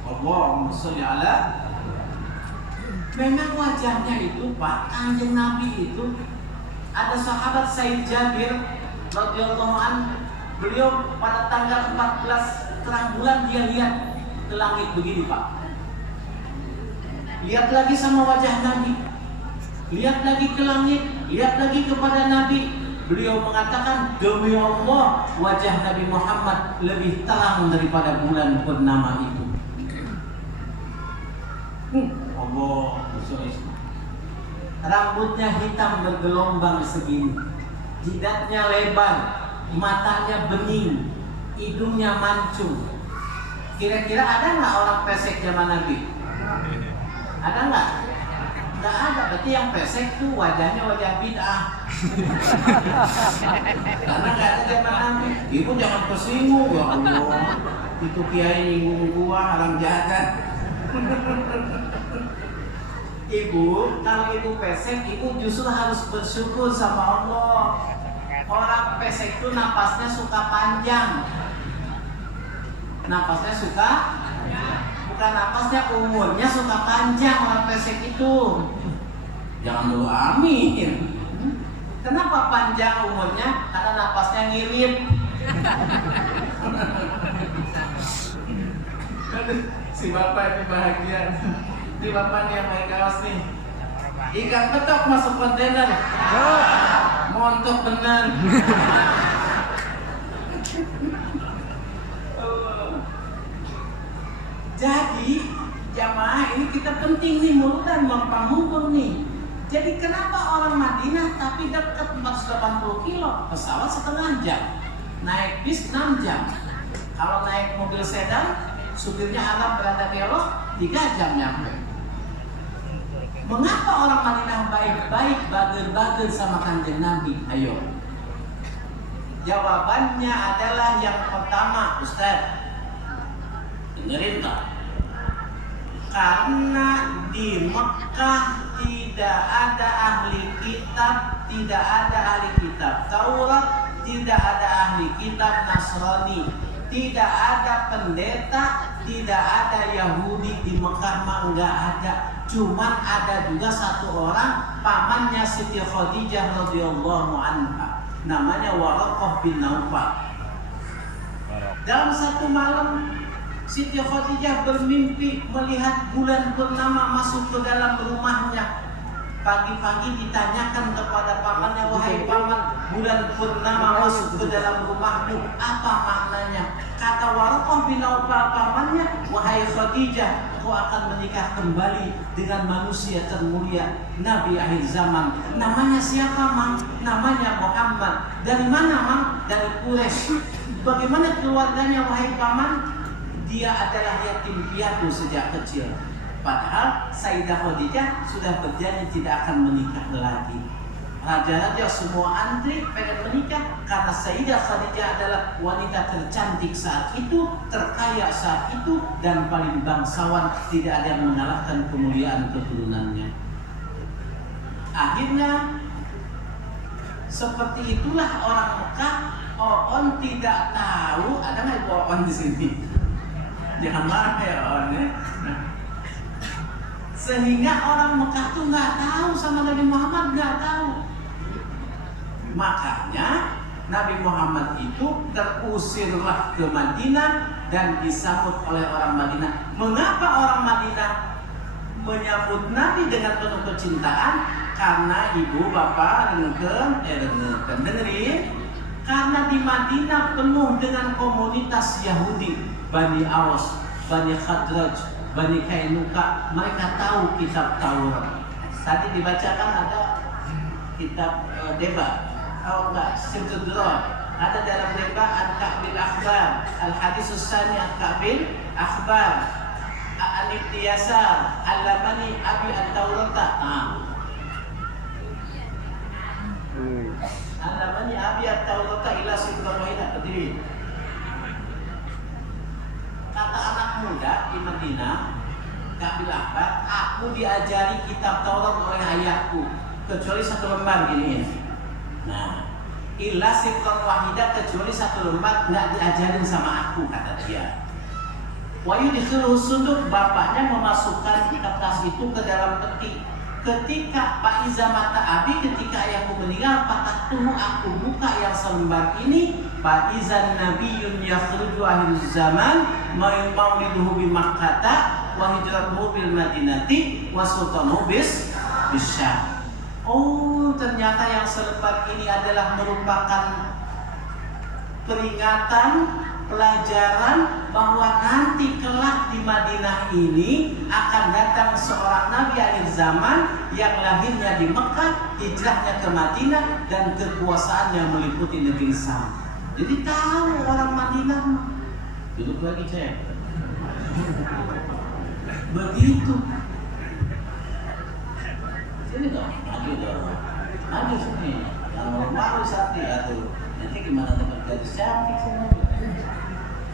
Allahumma sholli ala. Memang wajahnya itu Pak, Kanjeng Nabi itu ada sahabat Said Jabir radhiyallahu anhu. Beliau pada tanggal 14 terang bulan dia lihat ke langit begini Pak. Lihat lagi sama wajah Nabi. Lihat lagi ke langit, lihat lagi kepada Nabi. Beliau mengatakan, demi Allah, wajah Nabi Muhammad lebih terang daripada bulan purnama itu. Allah, rambutnya hitam bergelombang segini, jidatnya lebar, matanya bening, hidungnya mancung. Kira-kira ada nggak orang pesek zaman Nabi? Ada nggak? Nggak ada. Berarti yang pesek tuh wajahnya wajah bid'ah. Karena nggak ada zaman Nabi. Ibu jangan tersinggung ya Allah. Itu kiai nyinggung gua, haram jahat. Ibu, kalau ibu pesek, ibu justru harus bersyukur sama Allah. Orang pesek itu napasnya suka panjang. Napasnya suka, bukan napasnya, umurnya suka panjang orang pesek itu. Jangan dulu amin. Kenapa panjang umurnya? Karena napasnya ngirit. Si bapak ini bahagia. Si bapak nih yang pakai kaos nih. Ikan betok masuk kontainer. Montok bener. Jadi jamaah ini kita penting nih, mulut dan mempamungkur nih. Jadi kenapa orang Madinah tapi dekat 480 kilo, pesawat setengah jam, naik bis 6 jam. Kalau naik mobil sedan, supirnya Arab berada belok 3 jam nyampe. Mengapa orang Madinah baik-baik, bager-bager sama Kanjeng Nabi? Ayo. Jawabannya adalah yang pertama, Ustaz. Dengerin tak? Karena di Mekah tidak ada ahli kitab, tidak ada ahli kitab Taurat, tidak ada ahli kitab Nasrani, tidak ada pendeta, tidak ada Yahudi di Mekah mah enggak ada. Cuman ada juga satu orang, pamannya Siti Khadijah radhiyallahu anha, namanya Waraqah bin Naufal. Dalam satu malam Siti Khadijah bermimpi melihat bulan purnama masuk ke dalam rumahnya. Pagi-pagi ditanyakan kepada pamannya, wahai paman, bulan purnama masuk ke dalam rumahmu, apa maknanya? Kata Waraqah bin Naufal pamannya, wahai Khadijah, kau akan menikah kembali dengan manusia termulia, Nabi akhir zaman. Namanya siapa, Mang? Namanya Muhammad. Dari mana, Mang? Dari Quraisy. Bagaimana keluarganya, wahai paman? dia adalah yatim piatu sejak kecil. Padahal Sayyidah Khadijah sudah berjanji tidak akan menikah lagi. Raja-raja semua antri pengen menikah karena Sayyidah Khadijah adalah wanita tercantik saat itu, terkaya saat itu, dan paling bangsawan, tidak ada yang mengalahkan kemuliaan keturunannya. Akhirnya seperti itulah orang Mekah. Oon tidak tahu, ada nggak Ibu Oon di sini? Jangan marah ya Oon ya. Sehingga orang Mekah tuh nggak tahu sama Nabi Muhammad, nggak tahu. Makanya Nabi Muhammad itu terusirlah ke Madinah dan disambut oleh orang Madinah. Mengapa orang Madinah menyambut Nabi dengan penuh kecintaan? Karena ibu bapak dengerin, karena di Madinah penuh dengan komunitas Yahudi, Bani Awas, Bani Khadraj, Bani Kainuka. Mereka tahu kitab Taurat. Tadi dibacakan ada kitab debat. Oh enggak, Sintudron. Ada dalam debat Al-Ka'bil Akhbar, Al-Hadis Sani Al-Ka'bil Akhbar, Al-Ibtiyasar, Al-Lamani Abi Al-Taurata. Al-Lamani Abi Al-Taurata ila Sintudron Wahidah. Berdiri. Kata anak muda di Madinah, Ka'bil Akhbar, aku diajari kitab Taurat oleh ayahku, kecuali satu lembar gini. Nah, illa sitron wahidah, kecuali satu lembar nggak diajarin sama aku, kata dia. Wahyu disuruh sunduk, bapaknya memasukkan kertas itu ke dalam peti. Ketika Pak Iza mata abi, ketika ayahku meninggal, patah tuh aku buka yang selembar ini. Pak Iza Nabiyun yakhruju akhir zaman mauliduhu bi Makkata wa hijratuhu bil Madinati wa sultanuhu bisyam. Oh, ternyata yang selembar ini adalah merupakan peringatan, pelajaran bahwa nanti kelak di Madinah ini akan datang seorang nabi akhir zaman yang lahirnya di Mekah, hijrahnya ke Madinah, dan kekuasaannya meliputi negeri Syam. Jadi tahu orang Madinah. Duduk lagi cek. Begitu. Sini dong, maju sini. Yang malu satu atuh. Nanti gimana tempat jadi cantik sini.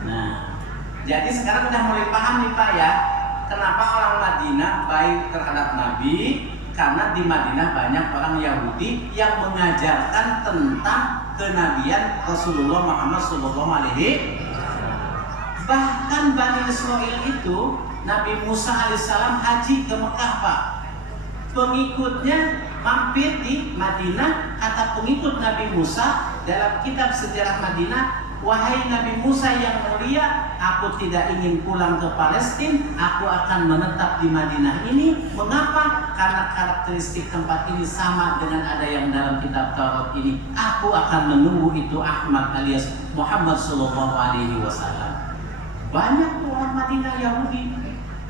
Nah, jadi sekarang udah mulai paham nih Pak ya, kenapa orang Madinah baik terhadap Nabi? Karena di Madinah banyak orang Yahudi yang mengajarkan tentang kenabian Rasulullah Muhammad SAW. Bahkan Bani Israel itu, Nabi Musa alaihissalam haji ke Mekah Pak. Pengikutnya mampir di Madinah. Kata pengikut Nabi Musa dalam kitab sejarah Madinah, wahai Nabi Musa yang mulia, aku tidak ingin pulang ke Palestina, aku akan menetap di Madinah ini. Mengapa? Karena karakteristik tempat ini sama dengan ada yang dalam kitab Taurat ini. Aku akan menunggu itu Ahmad alias Muhammad Sallallahu Alaihi Wasallam. Banyak tuh orang Madinah Yahudi.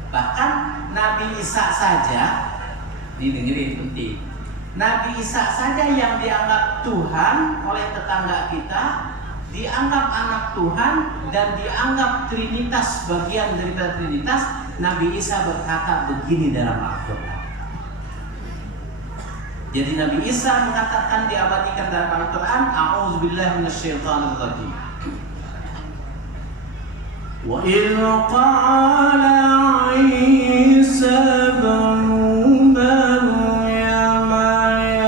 Bahkan Nabi Isa saja, ini dengerin penting. Nabi Isa saja yang dianggap Tuhan oleh tetangga kita, dianggap anak Tuhan dan dianggap Trinitas, bagian daripada Trinitas. Nabi Isa berkata begini dalam Al-Quran. Jadi Nabi Isa mengatakan, diabadikan dalam Al-Quran, A'udzubillahi minasyaitonirrajim. Wa idh qala Isa ibn Maryam ya bani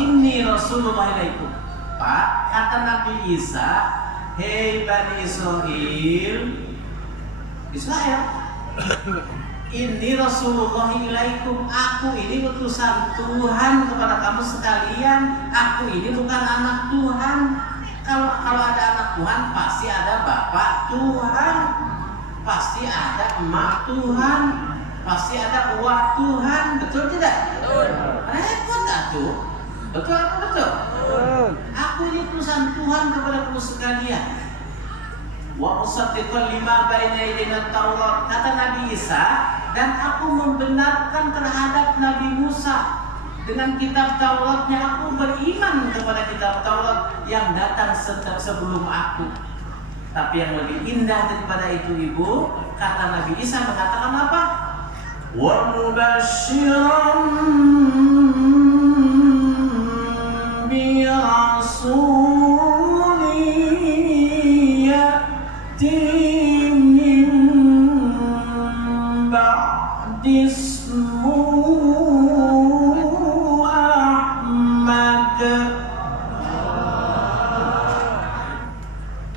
Inni Rasulullah ilaikum. Pak, kata Nabi Isa, hei Bani Israel, Ini Rasulullah ilaikum, aku ini utusan Tuhan kepada kamu sekalian. Aku ini bukan anak Tuhan. Kalau ada anak Tuhan pasti ada bapak Tuhan, pasti ada emak Tuhan, pasti ada uak Tuhan. Betul tidak? Betul. Repot atuh. Betul apa betul? Betul. Aku ini utusan Tuhan kepada kamu sekalian. Wa musaddiqan lima baina yadayna Taurat, kata Nabi Isa, dan aku membenarkan terhadap Nabi Musa dengan kitab Tauratnya. Aku beriman kepada kitab Taurat yang datang sebelum aku. Tapi yang lebih indah daripada itu, Ibu, kata Nabi Isa mengatakan apa? Wa mubasysyiran bi rasulin ya'ti min ba'di ismuhu Ahmad.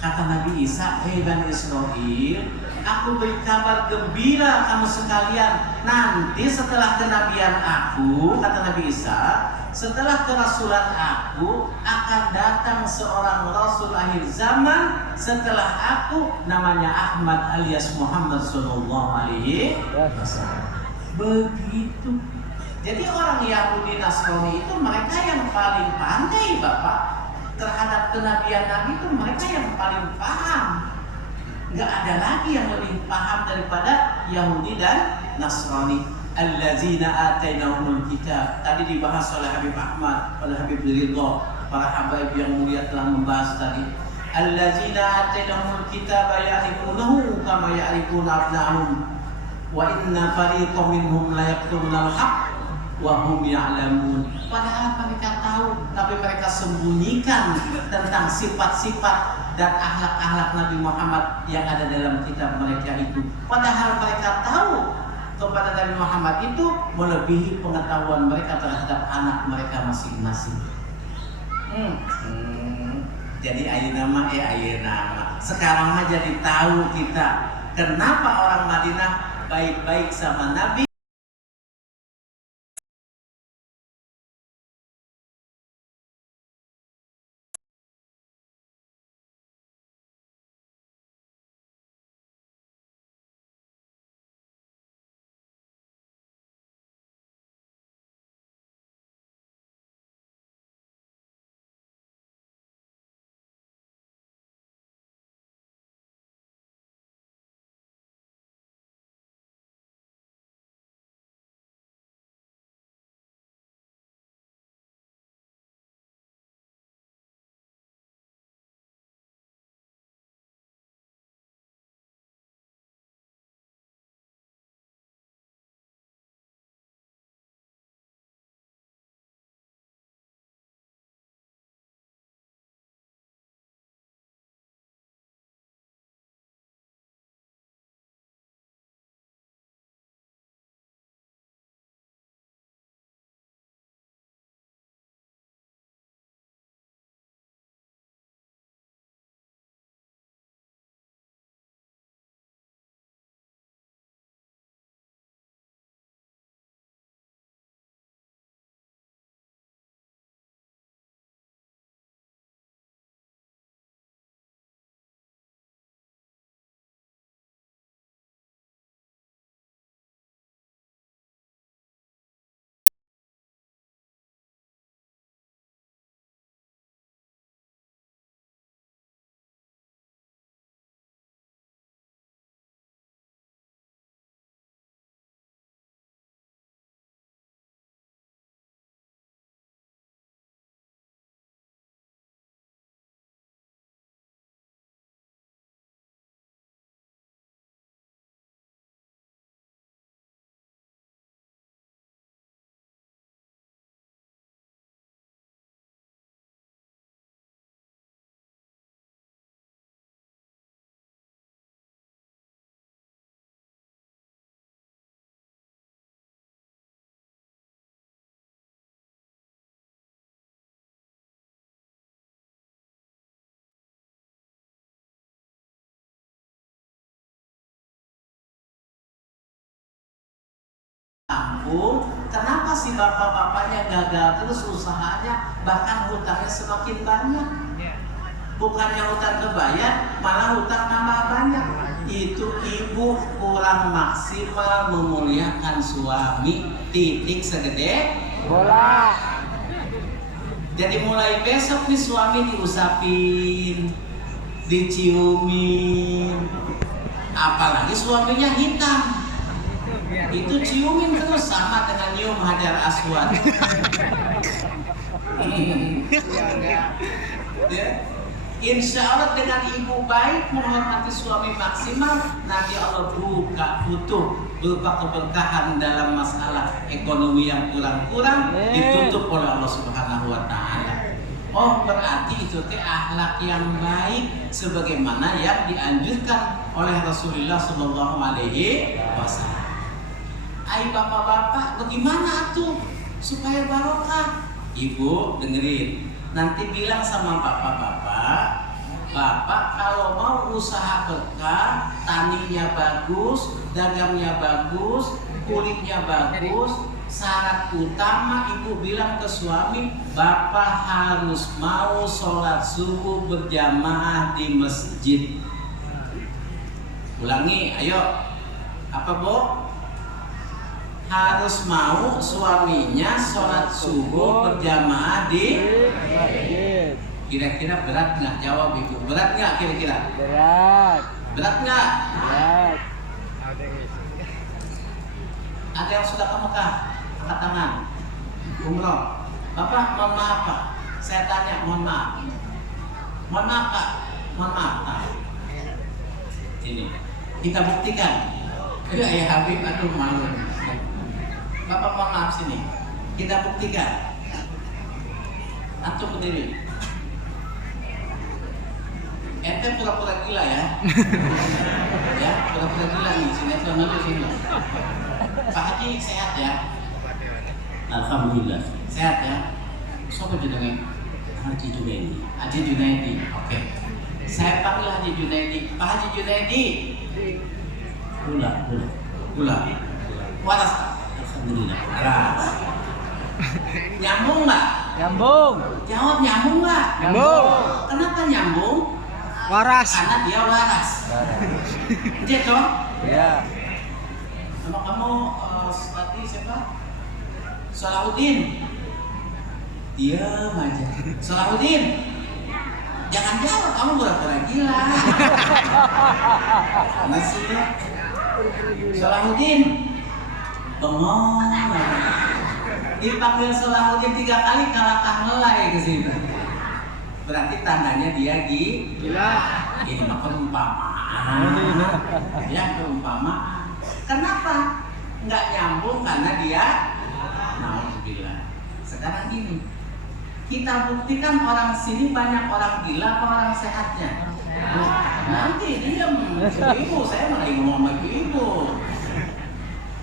Kata Nabi Isa, hei Bani Israel, aku beri kabar gembira kamu sekalian. Nanti setelah kenabian aku, kata Nabi Isa, setelah kerasulan aku akan datang seorang Rasul akhir zaman setelah aku, namanya Ahmad alias Muhammad Sallallahu Alaihi Wasallam. Begitu. Jadi orang Yahudi Nasrani itu mereka yang paling pandai, Bapak, terhadap kenabian Nabi itu. Mereka yang paling paham. Nggak ada lagi yang lebih paham daripada Yahudi dan Nasrani. Allazina atainahumul kitab. Tadi dibahas oleh Habib Ahmad, oleh Habib Ridho, para habaib yang mulia telah membahas tadi. Allazina atainahumul kitab ya'rifunahu kama ya'rifuna abna'ahum wa inna fariqam minhum la yaktumuna al-haq wa hum ya'lamun. Padahal mereka tahu, tapi mereka sembunyikan tentang sifat-sifat dan akhlak-akhlak Nabi Muhammad yang ada dalam kitab mereka itu. Padahal mereka tahu kepada Nabi Muhammad itu melebihi pengetahuan mereka terhadap anak mereka masing-masing. Jadi ayeuna mah sekarang mah jadi tahu kita kenapa orang Madinah baik-baik sama Nabi. nabung, kenapa sih bapak-bapaknya gagal terus usahanya, bahkan hutangnya semakin banyak? Bukannya hutang kebayar, malah hutang tambah banyak. Itu ibu kurang maksimal memuliakan suami, titik segede Bola. Jadi mulai besok nih suami diusapin, diciumin, apalagi suaminya hitam, itu ciumin terus sama dengan nyium Hajar Aswad. Ya. Insya Allah dengan ibu baik menghormati suami maksimal, nanti Allah buka butuh berupa keberkahan dalam masalah ekonomi yang kurang-kurang ditutup oleh Allah Subhanahu wa Ta'ala. Oh, berarti itu teh akhlak yang baik sebagaimana yang dianjurkan oleh Rasulullah Shallallahu Alaihi Wasallam. Hai bapak-bapak, bagaimana tuh supaya barokah? Ibu dengerin. Nanti bilang sama bapak-bapak, bapak kalau mau usaha berkah, taninya bagus, dagangnya bagus, kulitnya bagus, syarat utama ibu bilang ke suami, bapak harus mau sholat subuh berjamaah di masjid. Ulangi, ayo. Apa bu? Harus mau suaminya sholat subuh berjamaah di masjid. Kira-kira berat nggak? Jawab ibu. Berat nggak kira-kira? Berat. Berat nggak? Berat. Ada yang sudah ke Mekah? Angkat tangan. Umroh. Bapak, mohon maaf Pak. Saya tanya, mohon maaf. Mohon maaf Pak. Mohon maaf Pak. Ini kita buktikan. Ya Habib, aduh malu. Bapak mohon maaf sini. Kita buktikan. Antum berdiri. Ente pura-pura gila ya. Ya, pura-pura gila nih. Sinetron dulu sini. Pak Haji sehat ya? Alhamdulillah. Sehat ya? Siapa jenenge? Haji Junaidi. Haji Junaidi. Oke. Saya panggil Haji Junaidi. Pak Haji Junaidi. Gula. Waras. Alhamdulillah. Waras. Nyambung nggak? Nyambung. Jawab nyambung nggak? Nyambung. Kenapa nyambung? Waras. Karena dia waras. Iya dong? Iya. Nama kamu tadi siapa? Salahuddin. Diam aja. Salahuddin. Jangan jawab, kamu pura-pura gila. Masih ya? Salahuddin. Bengong. Dipanggil Salahuddin 3 kali kalahkan melai ke sini. Berarti tandanya dia gila. Ini mah perumpamaan. Ya, perumpamaan. Kenapa? Nggak nyambung karena dia naudzubillah. Sekarang gini, kita buktikan orang sini banyak orang gila apa orang sehatnya. Nanti diam, ibu saya malah ngomong sama ibu.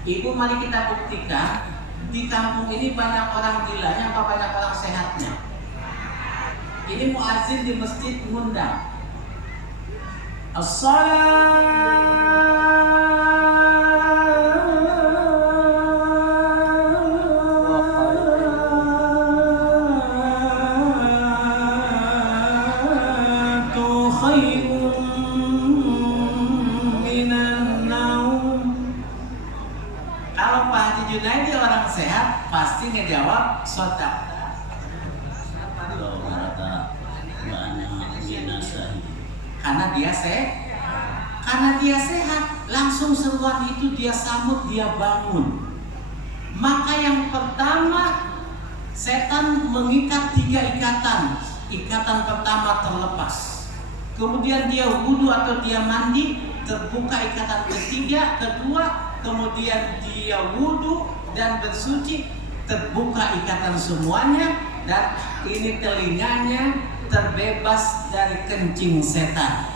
Ibu mari kita buktikan di kampung ini banyak orang gilanya apa banyak orang sehatnya. Ini muadzin di masjid ngundang. As-salatu khairun minan naum. Kalau Pak Haji Junaidi orang sehat pasti ngejawab shadaq. Karena dia sehat, langsung seruan itu dia sambut, dia bangun. Maka yang pertama, setan mengikat 3 ikatan. Ikatan pertama terlepas. Kemudian dia wudhu atau dia mandi, terbuka ikatan ketiga. Kedua, kemudian dia wudhu dan bersuci, terbuka ikatan semuanya. Dan ini telinganya terbebas dari kencing setan.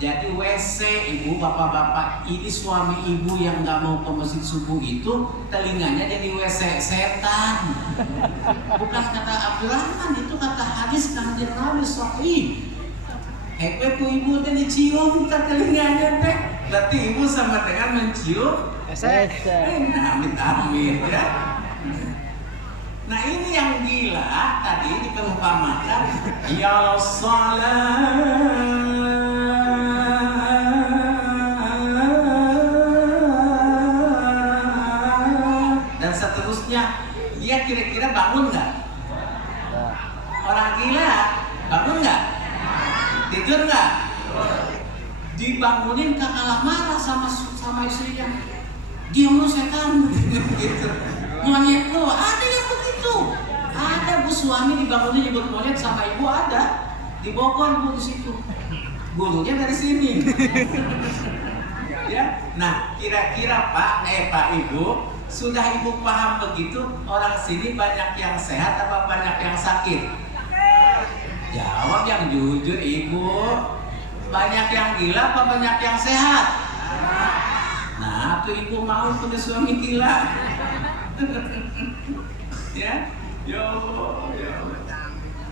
Jadi WC ibu, bapak-bapak, ini suami ibu yang nggak mau ke masjid subuh itu telinganya jadi WC setan. Bukan kata Abdurrahman, itu kata hadis kanjeng Nabi Sahih. Hekwe ku ibu teh dicium ke telinganya teh, berarti ibu sama dengan mencium Amit-amit ya. Nah ini yang gila tadi diperumpamakan ya salat dan seterusnya. Dia kira-kira bangun nggak? Orang gila bangun nggak? Tidur nggak? Dibangunin kakak marah sama istrinya. Diam lu setan gitu. Monyet lu, ada yang begitu. Ada bu suami dibangunin nyebut monyet sama ibu ada. Di Bogor bu di situ. Gurunya dari sini. Ya. Nah, kira-kira Pak Ibu, sudah Ibu paham begitu orang sini banyak yang sehat apa banyak yang sakit? Jawab yang jujur Ibu. Banyak yang gila apa banyak yang sehat? Nah, tuh Ibu mau punya suami gila. Ya, yo,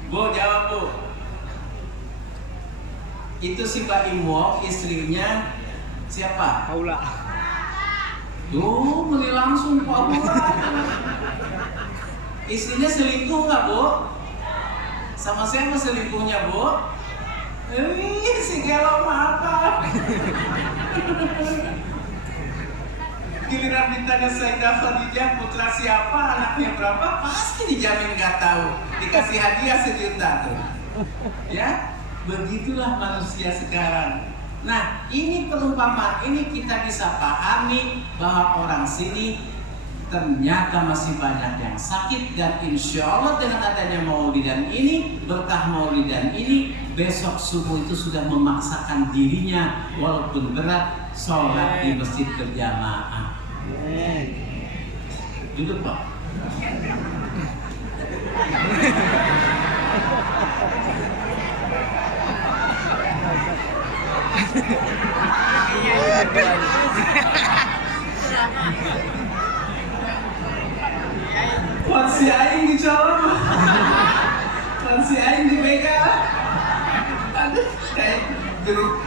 Bu jawab Bu. Itu si Mbak Imo, istrinya siapa? Paula. Tuh, beli langsung Paula. Istrinya selingkuh nggak Bu? Sama siapa selingkuhnya Bu? Si gelo mah apa? Giliran ditanya Sayyidah Khadijah putra siapa, anaknya berapa, pasti dijamin nggak tahu. Dikasih hadiah 1 juta tuh. Ya, begitulah manusia sekarang. Nah, ini perumpamaan ini kita bisa pahami bahwa orang sini ternyata masih banyak yang sakit dan insya Allah dengan adanya maulidan ini, berkah maulidan ini, besok subuh itu sudah memaksakan dirinya walaupun berat sholat di masjid berjamaah. Duduk Pak. Wan si aing dicolong. Wan si aing dipegang. Aduh, kayak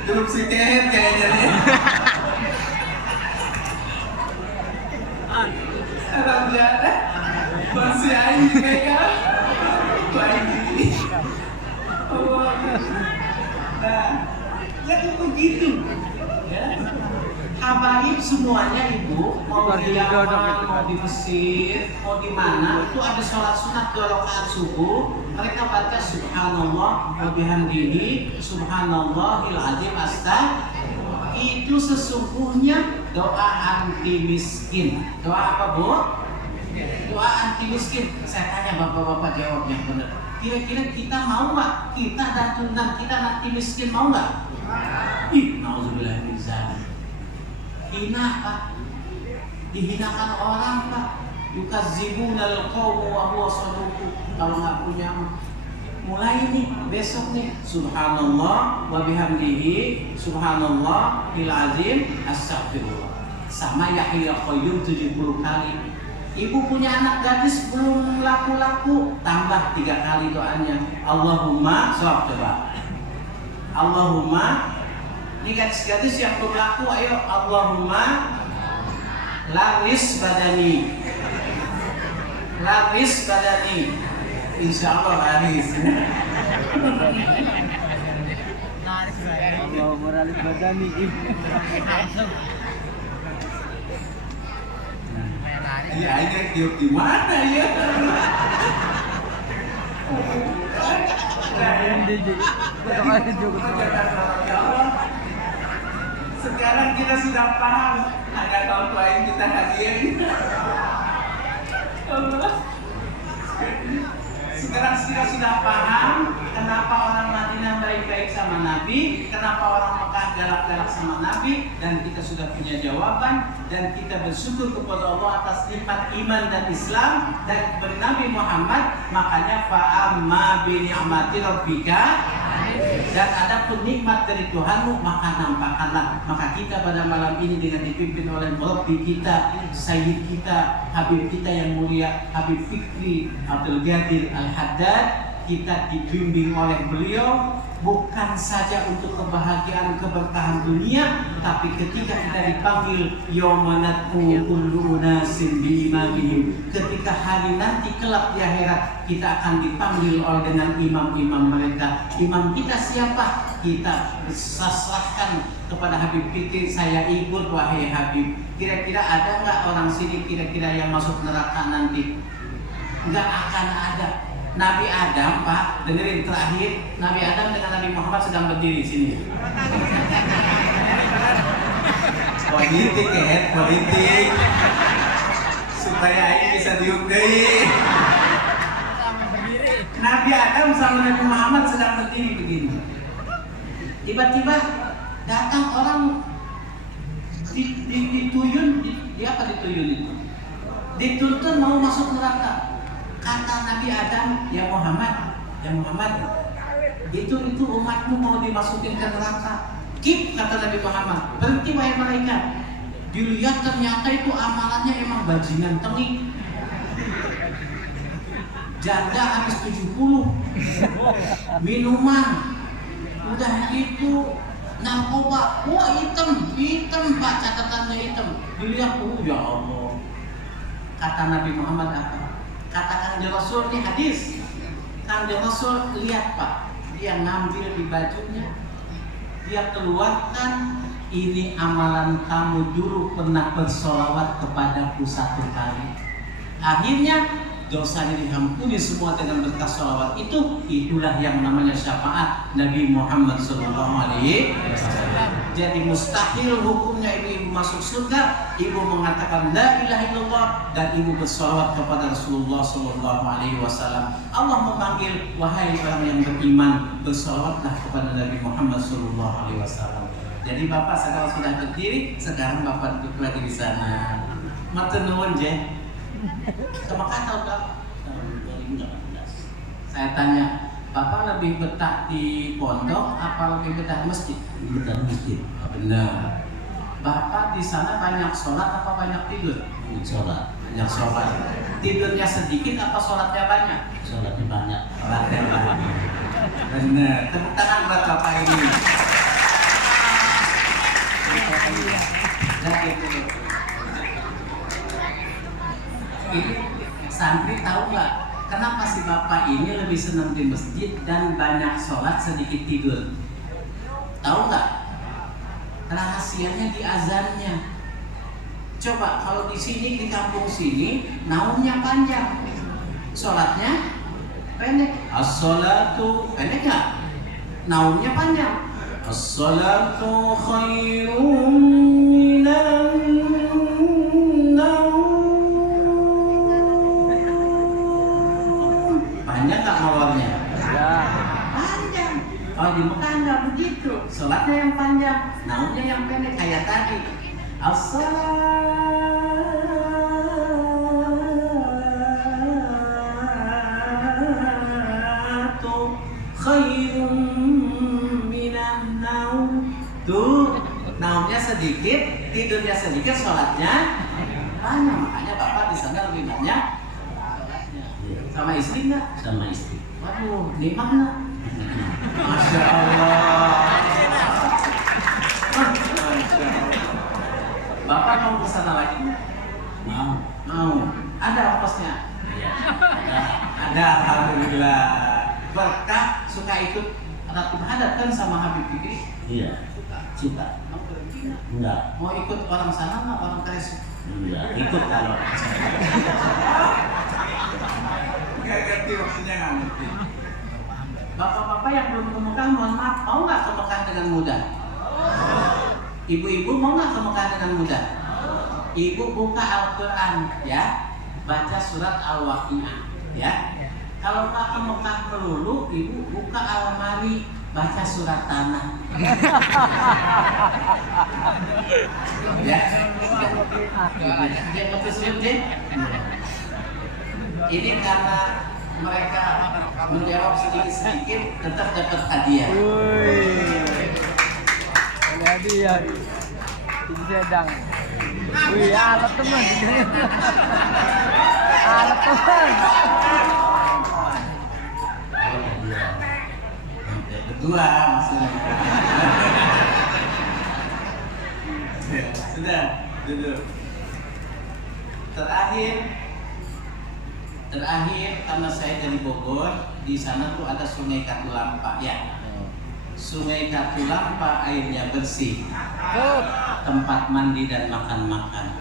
grup si Kehet kayaknya nih. Alhamdulillah. Wan si aing dipegang. Baik ini. Allah. Nah, jadi begitu. Ya. Habaib semuanya Ibu, mau di Yaman, mau di Mesir, mau di mana, itu ada sholat sunat 2 rakaat subuh. Mereka baca subhanallah wa bihamdihi subhanallahil azim astagfirullah. Itu sesungguhnya doa anti miskin. Doa apa Bu? Doa anti miskin. Saya tanya bapak-bapak jawab yang benar. Kira-kira kita mau nggak? Kita dan tunang kita nanti miskin mau nggak? Ih, nauzubillah min dzalik. Hina Pak, dihinakan orang Pak. Yukazibunal qawmu wa huwa saduqu. Kalau nggak punya mulai nih besok nih subhanallah wa bihamdihi subhanallahil azim astagfirullah. Sama Yahya Qayyum 70 kali. Ibu punya anak gadis belum laku-laku, tambah 3 kali doanya. Allahumma coba. Allahumma, ini gadis-gadis yang belum laku, ayo Allahumma laris badani. Laris badani. Insya Allah laris. Allahumma laris badani. Ya ini tiup di mana ya? Sekarang kita sudah paham ada kaum lain kita hadirin. Sekarang kita sudah paham kenapa orang Madinah baik-baik sama Nabi, kenapa orang Mekah galak-galak sama Nabi, dan kita sudah punya jawaban dan kita bersyukur kepada Allah atas nikmat iman dan Islam dan kepada Nabi Muhammad. Makanya fa'amma bi ni'mati rabbika, dan ada pun nikmat dari Tuhanmu maka nampakkanlah. Maka kita pada malam ini dengan dipimpin oleh Rabbi kita, Sayyid kita, Habib kita yang mulia Habib Fikri Abdul Qadir Al-Haddad, kita dibimbing oleh beliau bukan saja untuk kebahagiaan keberkahan dunia, tapi ketika kita dipanggil yauma nad'u kullu unasin biimamihim, ketika hari nanti kelak di akhirat kita akan dipanggil oleh dengan imam-imam mereka. Imam kita siapa? Kita serahkan kepada Habib kita, saya ikut wahai Habib. Kira-kira ada nggak orang sini kira-kira yang masuk neraka nanti? Nggak akan ada. Nabi Adam, Pak, dengerin terakhir, Nabi Adam dengan Nabi Muhammad sedang berdiri sini. Politik ya, politik. Supaya ini bisa diundai. Nabi Adam sama Nabi Muhammad sedang berdiri begini. Tiba-tiba datang orang dituyun, di apa dituyun itu? Dituntun mau masuk neraka. Kata Nabi Adam, ya Muhammad, itu umatmu mau dimasukin ke neraka. Kip, kata Nabi Muhammad, berhenti wahai malaikat. Dilihat ternyata itu amalannya emang bajingan tengik. Janda habis 70, minuman, udah itu narkoba, wah hitam Pak, catatannya hitam. Dilihat, ya Allah. Kata Nabi Muhammad apa? Kata Kanjeng Rasul, ini hadis. Kanjeng Rasul, lihat Pak, dia ngambil di bajunya, dia keluarkan, ini amalan kamu dulu pernah bersolawat kepadaku 1 kali. Akhirnya dosanya diampuni semua dengan berkah sholawat itu. Itulah yang namanya syafaat Nabi Muhammad SAW. Jadi mustahil hukumnya ibu masuk surga, ibu mengatakan la ilaha illallah dan ibu bersolawat kepada Rasulullah SAW. Allah memanggil, wahai orang yang beriman, bersolawatlah kepada Nabi Muhammad SAW. Jadi bapak sekarang sudah berdiri, sekarang bapak duduk lagi di sana. Matur nuwun je. Ke Mekah tahun berapa? Tahun 2018. Saya tanya, Bapak lebih betah di pondok apa lebih betah di masjid? Betah di masjid. Benar. Bapak di sana banyak sholat apa banyak tidur? Sholat. Banyak sholat. Tidurnya sedikit apa sholatnya banyak? Sholatnya banyak. Sholatnya banyak. Benar. Tepuk tangan buat Bapak ini. Jadi itu. Ini santri tahu nggak kenapa si bapak ini lebih senang di masjid dan banyak sholat sedikit tidur? Tahu nggak? Rahasianya di azannya. Coba kalau di sini di kampung sini naunnya panjang, sholatnya pendek. As-sholatu pendek nggak? Naunnya panjang. As-sholatu khairun minan naum. Panjang nggak molornya? Ya. Panjang. Kalau di Mekah nggak begitu. Sholatnya yang panjang, naunnya yang pendek kayak tadi. As-salatu khairun minan naum. Tuh, naunnya sedikit, tidurnya sedikit, sholatnya banyak. Makanya bapak di sana lebih banyak sholatnya. Sama istri nggak? Sama istri. Waduh, nikmat nggak? Masya Allah. Masya Allah. Bapak mau ke sana lagi? Mau. Mau. Ada ongkosnya? Iya. Ada, alhamdulillah. Berkah suka ikut Ratu Hadat kan sama Habib Fikri? Iya. Suka. Mau berhenti nggak? Enggak. Mau ikut orang sana nggak? Orang Kres? Enggak. Ikut kalau. Nggak ngerti maksudnya, nggak ngerti. Bapak-bapak yang belum ke Mekah, mohon maaf, mau nggak ke Mekah dengan mudah? Ibu-ibu mau nggak ke Mekah dengan mudah? Ibu buka Al-Quran, ya, baca surat Al-Waqiah, ya. Kalau nggak ke Mekah melulu, ibu buka Al-Mari, baca surat Tanah. Ya, dia betul deh. Ini karena mereka menjawab sedikit-sedikit, tetap dapat hadiah. Wih. Ada hadiah. Ini sedang. Wih, alat teman. Alat teman. Dua maksudnya. Sudah, duduk. Terakhir karena saya dari Bogor, di sana tuh ada Sungai Katulampa ya. Sungai Katulampa airnya bersih, tempat mandi dan makan-makan.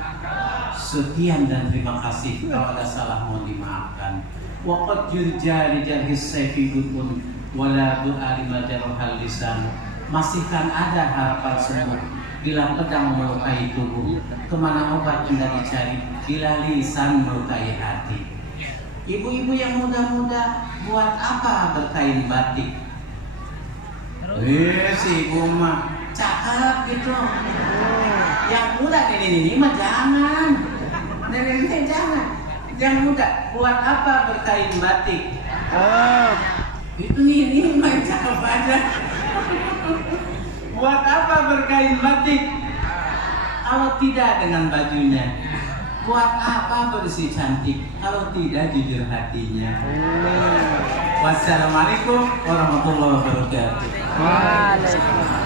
Sekian dan terima kasih. Kalau ada salah mohon dimaafkan. Waqad yurja li jarhis sayfi butun wala du'a lima jarhal lisan. Masihkan ada harapan sembuh bila pedang melukai tubuh. Kemana obat hendak dicari bila lisan melukai hati. Ibu-ibu yang muda-muda, buat apa berkain batik? Si ibu mah cakep gitu. Yang muda ini mah jangan. Nenek jangan. Yang muda, buat apa berkain batik? Itu ini mah cakep aja. Buat apa berkain batik? Kalau tidak dengan bajunya. Buat apa bersih cantik kalau tidak jujur hatinya? Wassalamualaikum warahmatullahi wabarakatuh. Waalaikumsalam.